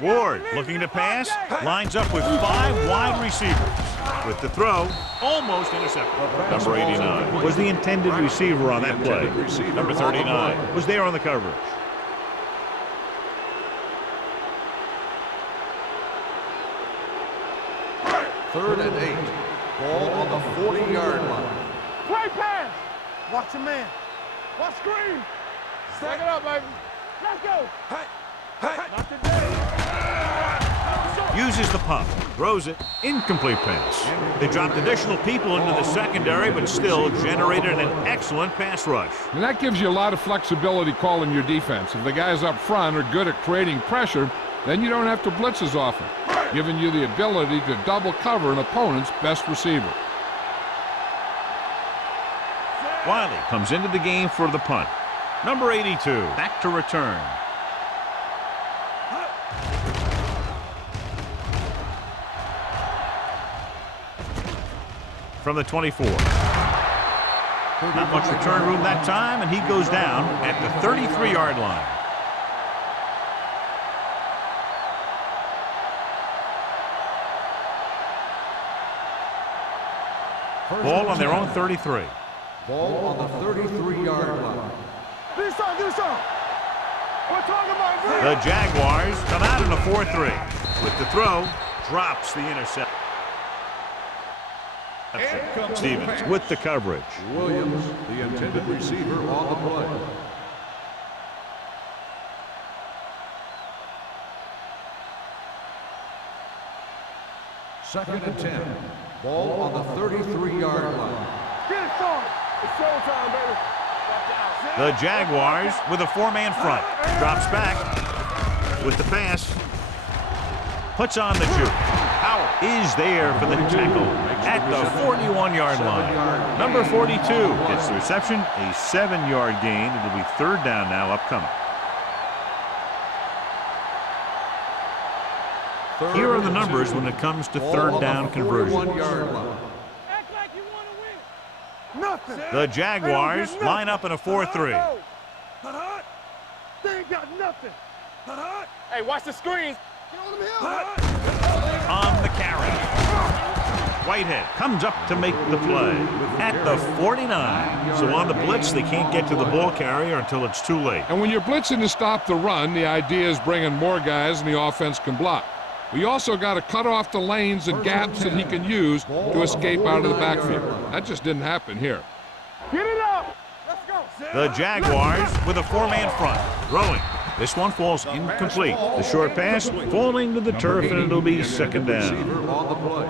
Ward looking to pass, lines up with 5 wide receivers. With the throw, almost intercepted. Number 89 was the intended receiver on that play. Number 39 was there on the coverage. Third and 8. Ball on the 40-yard line. Play pass. Watch your man. Watch screen. Stack it up, baby. Let's go. Hey. Hey. Not today. Uses the pump, throws it, incomplete pass. They dropped additional people into the secondary, but still generated an excellent pass rush. And that gives you a lot of flexibility calling your defense. If the guys up front are good at creating pressure, then you don't have to blitz as often, giving you the ability to double cover an opponent's best receiver. Wiley comes into the game for the punt. Number 82, back to return. From the 24. Not much return room that time, and he goes down at the 33-yard line. Ball on their own 33. Ball on the 33-yard line. Do something. We're talking about The Jaguars come out in a 4-3. With the throw, drops the interception. Stevens with the coverage. Williams, the intended receiver, on the play. Second and 10. Ball on the 33-yard line. Get it started. It's showtime, baby. The Jaguars with a 4-man front. Drops back with the pass. Puts on the juke. Howard is there for the tackle at the 41-yard line. Number 42 gets the reception, a 7-yard gain. It'll be 3rd down now upcoming. Here are the numbers when it comes to 3rd down conversions. Act like you want to win. Nothing. The Jaguars line up in a 4-3. They ain't got nothing. Hey, watch the screens. Get on them hills. On the carry. Whitehead comes up to make the play at the 49. So on the blitz, they can't get to the ball carrier until it's too late. And when you're blitzing to stop the run, the idea is bringing more guys and the offense can block. We also got to cut off the lanes and gaps that he can use to escape out of the backfield. That just didn't happen here. Get it up. Let's go. The Jaguars with a 4-man front. Throwing. This one falls incomplete. The short pass falling to the turf, and it'll be 2nd down. On the play.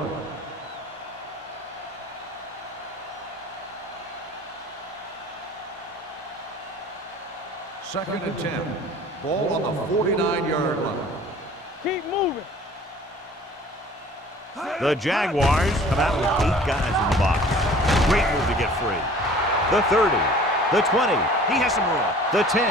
Second and 10. Ball on the 49-yard line. Keep moving. The Jaguars come out with 8 guys in the box. Great move to get free. The 30, the 20. He has some room. The 10.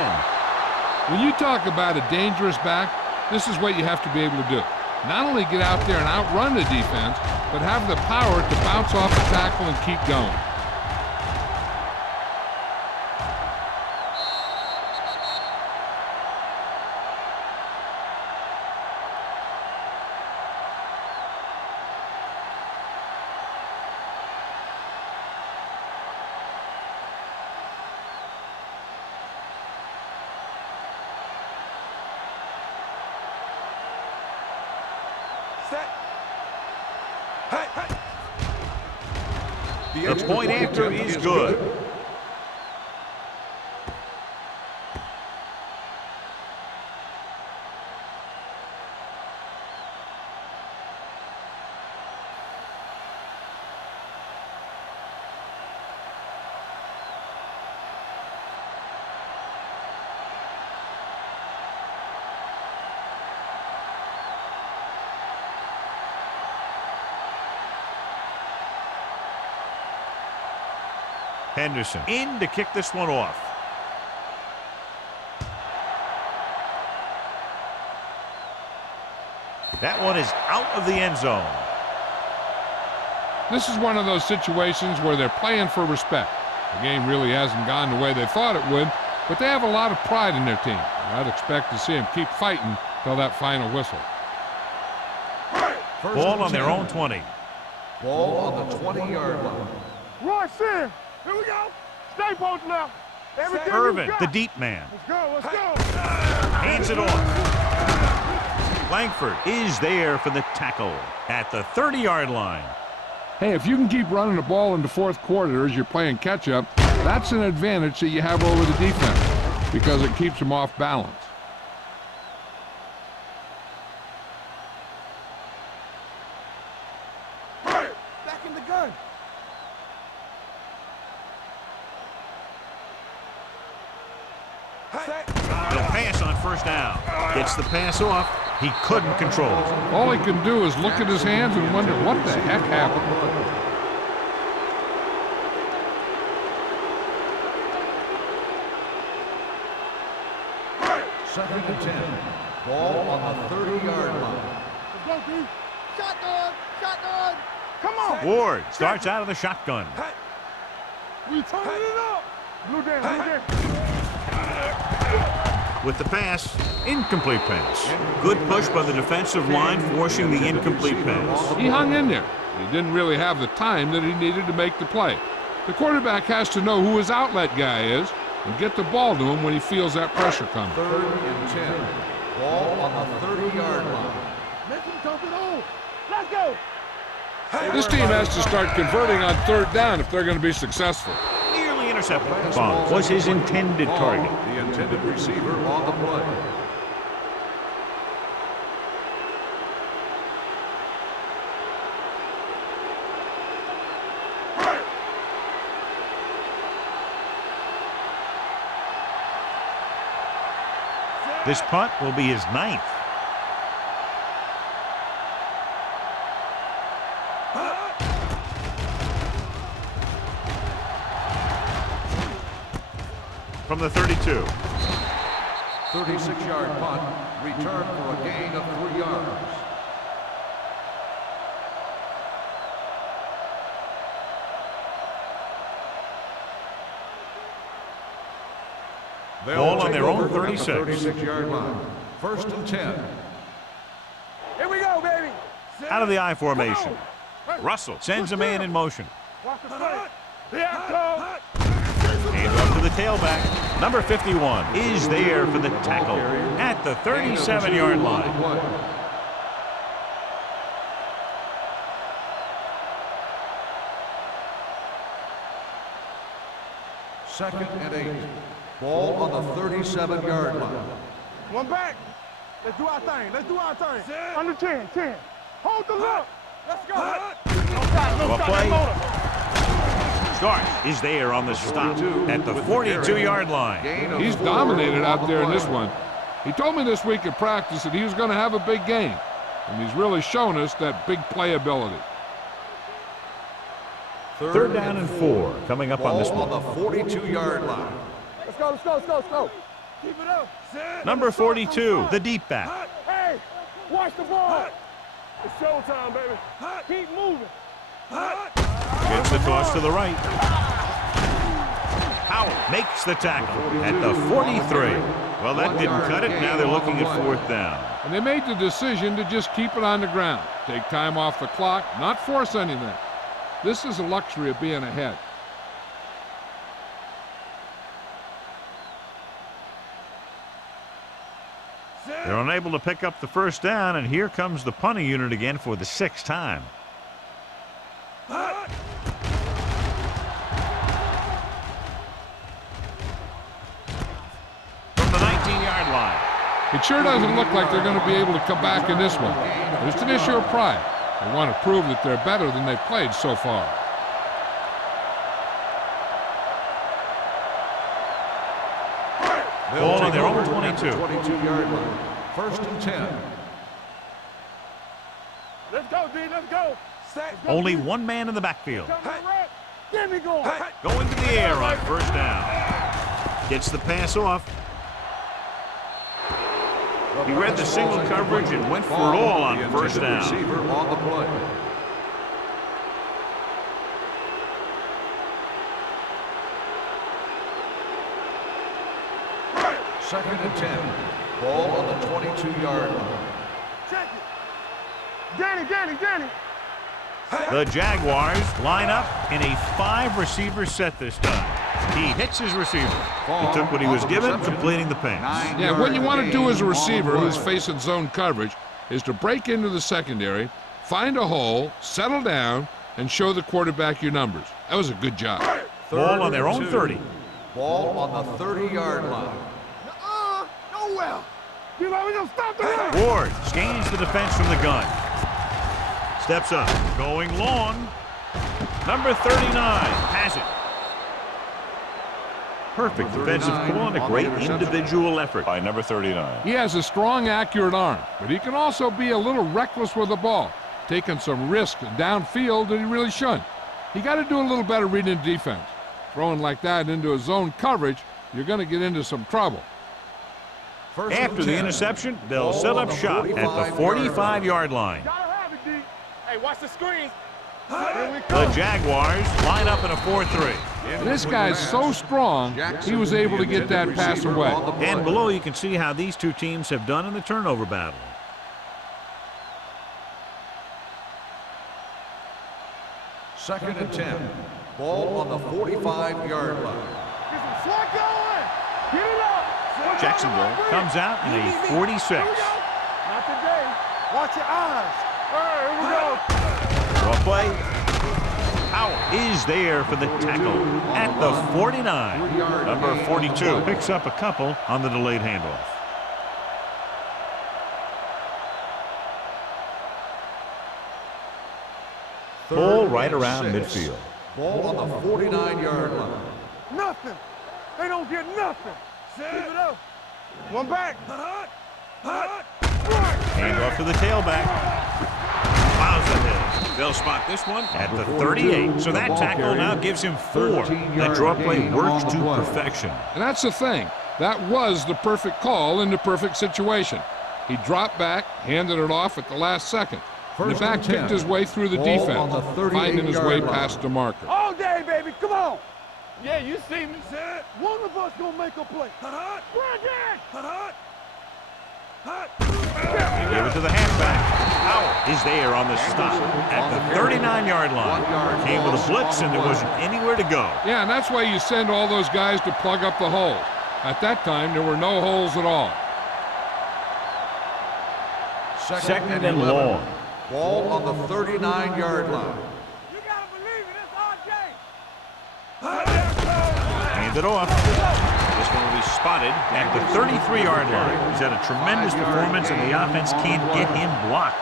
When you talk about a dangerous back, this is what you have to be able to do. Not only get out there and outrun the defense, but have the power to bounce off the tackle and keep going. The point after is good. Henderson in to kick this one off. That one is out of the end zone. This is one of those situations where they're playing for respect. The game really hasn't gone the way they thought it would, but they have a lot of pride in their team. I'd expect to see them keep fighting till that final whistle. Ball on their own 20. Ball on the 20-yard line. Rush in. Here we go. Stay posted now. Everything Irvin, you got. the deep man. Let's go. Let's go. Hands it off. Langford is there for the tackle at the 30-yard line. Hey, if you can keep running the ball in the fourth quarter as you're playing catch-up, that's an advantage that you have over the defense because it keeps them off balance. Back in the gun. He'll pass on first down. Gets the pass off. He couldn't control it. All he can do is look at his hands and wonder what the heck happened. Second and 10. Ball on the 30-yard line. Let's go, D. Shotgun. Shotgun. Come on. Ward starts out of the shotgun. We turning it up. Blue down. Blue down. With the pass, incomplete pass. Good push by the defensive line, forcing the incomplete pass. He hung in there. He didn't really have the time that he needed to make the play. The quarterback has to know who his outlet guy is and get the ball to him when he feels that pressure coming. Third and 10. Ball on the 30-yard line. Make him dump it on. Let's go. This team has to start converting on third down if they're going to be successful. Nearly intercepted. Ball was his intended target. The intended receiver on the play. This punt will be his 9th. From the 32. 36-yard punt. Return for a gain of 3 yards. Ball on their own 36. 36-yard line. First and 10. Here we go, baby. Out of the I formation. Russell sends a man in motion. Watch the play. Yeah, Hand off to the tailback. Number 51 is there for the tackle at the 37-yard line. Second and 8. Ball on the 37-yard line. One back. Let's do our thing. Let's do our thing. Under 10. 10. Hold the look. Let's go. A play. Stark is there on the stop at the 42-yard line. He's dominated out there in this one. He told me this week at practice that he was going to have a big game, and he's really shown us that big playability. Third down and 4 coming up on this Ball one. on the 42-yard line. Let's go, let's go, let's go, let's go. Keep it up. Number 42, the deep back. Hey, watch the ball. It's showtime, baby. Keep moving. Gets the toss to the right. Howard makes the tackle at the 43. Well, that didn't cut it. Now they're looking at fourth down. And they made the decision to just keep it on the ground, take time off the clock, not force anything. This is a luxury of being ahead. They're unable to pick up the first down, and here comes the punting unit again for the 6th time. From the 19-yard line. It sure doesn't look like they're going to be able to come back in this one. But it's an issue of pride. They want to prove that they're better than they've played so far. Ball on their own 22. 22-yard line. First and 10. Let's go, D, let's go. Only one man in the backfield. Get me going. Going to the air on first down. Gets the pass off. He read the single coverage and went for it all on first down. Receiver on the play. Second and 10. Ball on the 22-yard line. Check it. Danny. The Jaguars line up in a 5-receiver set this time. He hits his receiver. He took what he was given, completing the pass. Yeah, what you want to do as a receiver who's facing zone coverage is to break into the secondary, find a hole, settle down, and show the quarterback your numbers. That was a good job. Ball on their own 30. Ball on the 30-yard line. Nowhere. You know, we don't stop the run. Ward gains the defense from the gun. Steps up, going long. Number 39 has it. Perfect defensive call and a great individual effort by number 39. He has a strong, accurate arm, but he can also be a little reckless with the ball, taking some risk downfield that he really shouldn't. You got to do a little better reading defense. Throwing like that into a zone coverage, you're going to get into some trouble. After the interception, they'll set up shop at the 45-yard line. Gotta have it, D. Hey, watch the screen. The Jaguars line up in a 4-3. And this guy's so strong, he was able to get that pass away. And below, you can see how these two teams have done in the turnover battle. Second and 10. Ball on the 45-yard line. Get some slack going. Get it up. Jacksonville comes out in a 46. Not today. Watch your eyes. All right, here we go. Draw play. Howard is there for the tackle at the 49. Number 42 picks up a couple on the delayed handoff. Ball right around midfield. Ball on the 49-yard line. Nothing. They don't get nothing. Keep it up. One back. Handoff to the tailback. Plows ahead. They'll spot this one at the 38. So that tackle now gives him 4. That draw play works to perfection. And that's the thing. That was the perfect call in the perfect situation. He dropped back, handed it off at the last second. And the back picked his way through the defense, finding his way past the marker. All day, baby. Come on. Yeah, you see me. One of us gonna make a play. Give it to the halfback. Howard is there on the stop at the 39-yard line. Came with a blitz, and there wasn't anywhere to go. Yeah, and that's why you send all those guys to plug up the holes. At that time, there were no holes at all. Second and long. Ball on the 39-yard line. You gotta believe it. It's RJ. Hand it off. This one will be spotted at the 33-yard line. He's had a tremendous performance, and the offense can't get him blocked.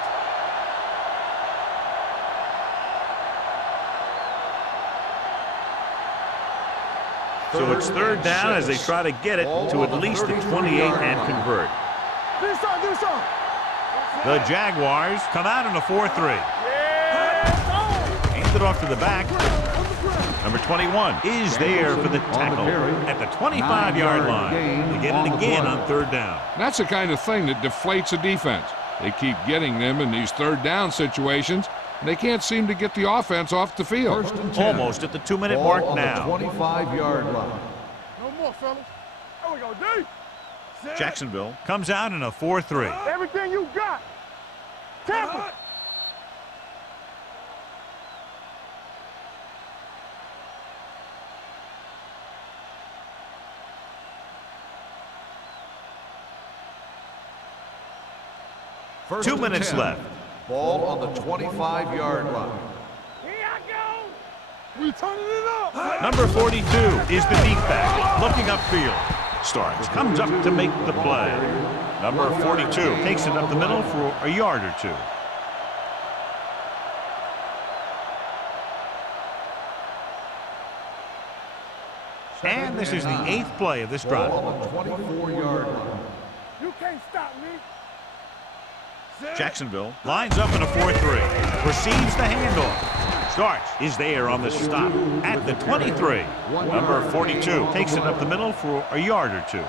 So it's third down as they try to get it to at least the 28 and convert. The Jaguars come out in a 4-3. Hand it off to the back. Number 21 is there for the tackle at the 25-yard line. They get it again on third down. That's the kind of thing that deflates a defense. They keep getting them in these third down situations, and they can't seem to get the offense off the field. First and 10. Almost at the 2-minute mark Ball on now. the 25-yard line. No more, fellas. There we go, D. Jacksonville comes out in a 4-3. Everything you got. Tampa. First 2 and minutes 10. left. Ball on the 25-yard line. Here I go. We turning it up. Number 42 is the deep back, looking upfield. Starks, comes up to make the play. Number 42 takes it up the middle for a yard or two. And this is the 8th play of this drive. Ball on the 24-yard line. You can't stop me. Jacksonville lines up in a 4-3. Receives the handoff. Starks is there on the stop at the 23. Number 42 takes it up the middle for a yard or two.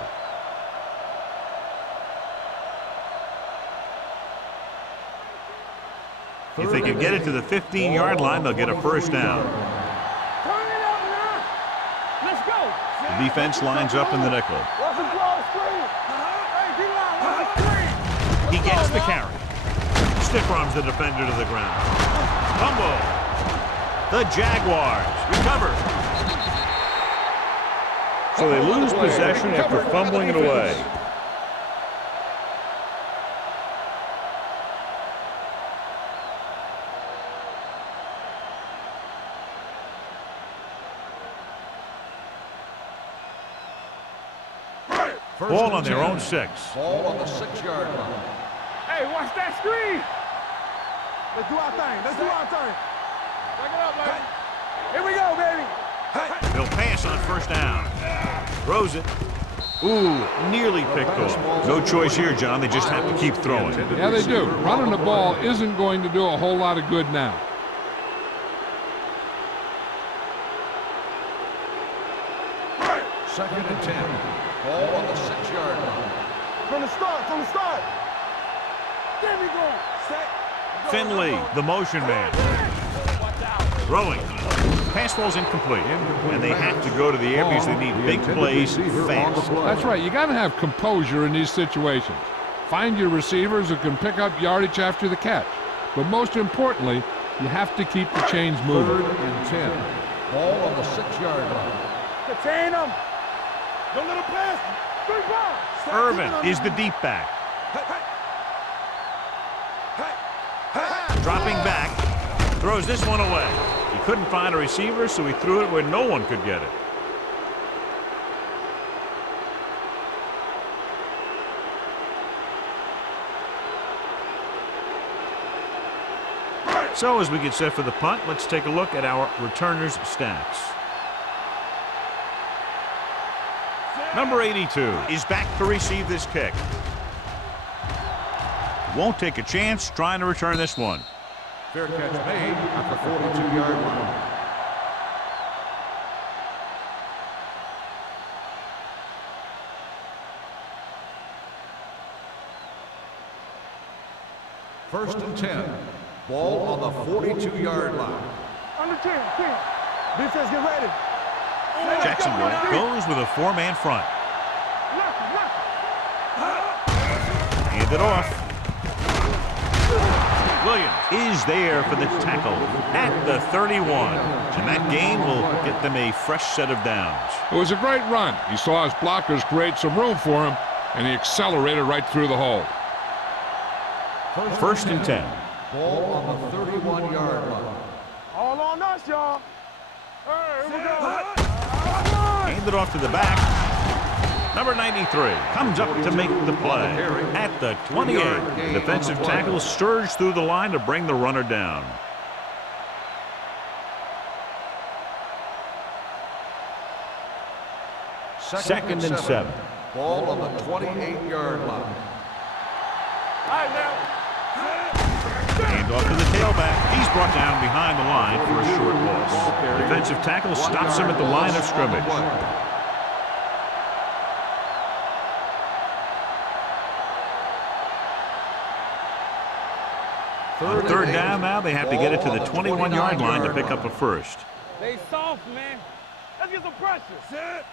If they can get it to the 15-yard line, they'll get a first down. Turn it up now. Let's go. The defense lines up in the nickel. Watch him draw the screen. Hey, D-line, watch the screen. He gets the carry. Stiff arms the defender to the ground. Fumble. The Jaguars recover. So they lose possession after fumbling it away. Ball on their own 6. Ball on the 6-yard line. Hey, watch that screen. Let's do our thing. Let's do our thing. Back it up, baby. Here we go, baby. He'll pass on first down. Throws it. Ooh, nearly picked off. No choice here, John. They just have to keep throwing. Yeah, they do. Running the ball isn't going to do a whole lot of good now. Second and 10. Ball on the 6-yard line. From the start, from the start. There we go. Set. Finley, the motion man. Throwing. Pass ball's incomplete. And they have to go to the air because they need big plays fast. That's right. You got to have composure in these situations. Find your receivers who can pick up yardage after the catch. But most importantly, you have to keep the chains moving. Third and 10. Ball on the 6-yard line. Contain them. Don't let them pass. 3 balls. Irvin is the deep back. Dropping back. Throws this one away. He couldn't find a receiver, so he threw it where no one could get it. So as we get set for the punt, let's take a look at our returners' stats. Number 82 is back to receive this kick. Won't take a chance trying to return this one. Fair catch made at the 42-yard line. First and 10. Ball on the 42-yard line. Under 10. Defense, get ready. Jacksonville goes with a 4-man front. Hand it off. Williams is there for the tackle at the 31. And that gain will get them a fresh set of downs. It was a great run. He saw his blockers create some room for him, and he accelerated right through the hole. First and 10. Ball on the 31-yard line. All on us, y'all. Hey, here we go. Hand it off to the back. Number 93 comes up to make the play at the 28. The defensive tackle surged through the line to bring the runner down. Second and 7. Ball on the 28-yard line. right, now. Hand off to the tailback. He's brought down behind the line for a short loss. Defensive tackle stops him at the line of scrimmage. On third down now, they have to get it to the 21-yard line to pick up a first. They soft, man. Let's get some pressure. Set.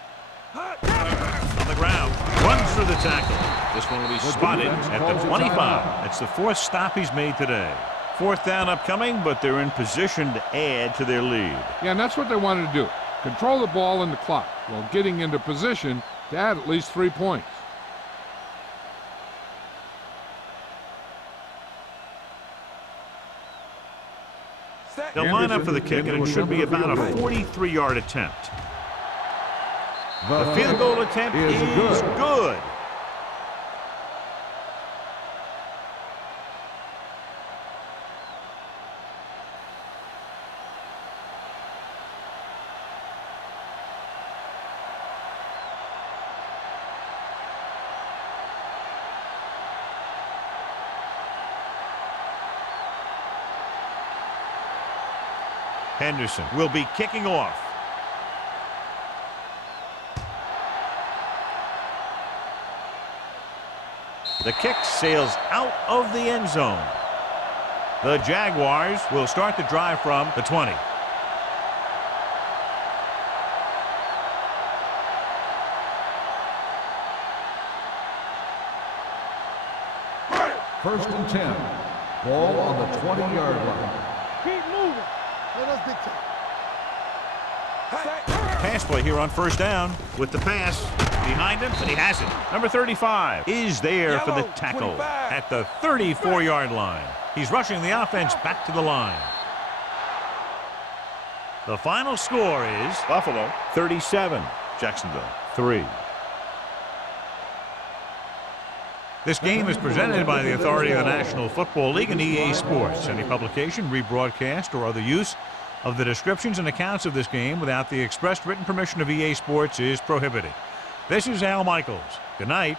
On the ground, runs through the tackle. This one will be spotted at the 25. That's the fourth stop he's made today. Fourth down upcoming, but they're in position to add to their lead. Yeah, and that's what they wanted to do. Control the ball and the clock while getting into position to add at least 3 points. They'll line up for the kick, and it should be about a 43-yard attempt. The field goal attempt is good. Henderson will be kicking off. The kick sails out of the end zone. The Jaguars will start the drive from the 20. First and 10. Ball on the 20-yard line. Keep moving. Let us dictate. Pass play here on first down with the pass behind him, and he has it. Number 35 is there for the tackle at the 34-yard line. He's rushing the offense back to the line. The final score is Buffalo 37, Jacksonville 3. This game is presented by the authority of the National Football League and EA Sports. Any publication, rebroadcast, or other use of the descriptions and accounts of this game without the expressed written permission of EA Sports is prohibited. This is Al Michaels. Good night.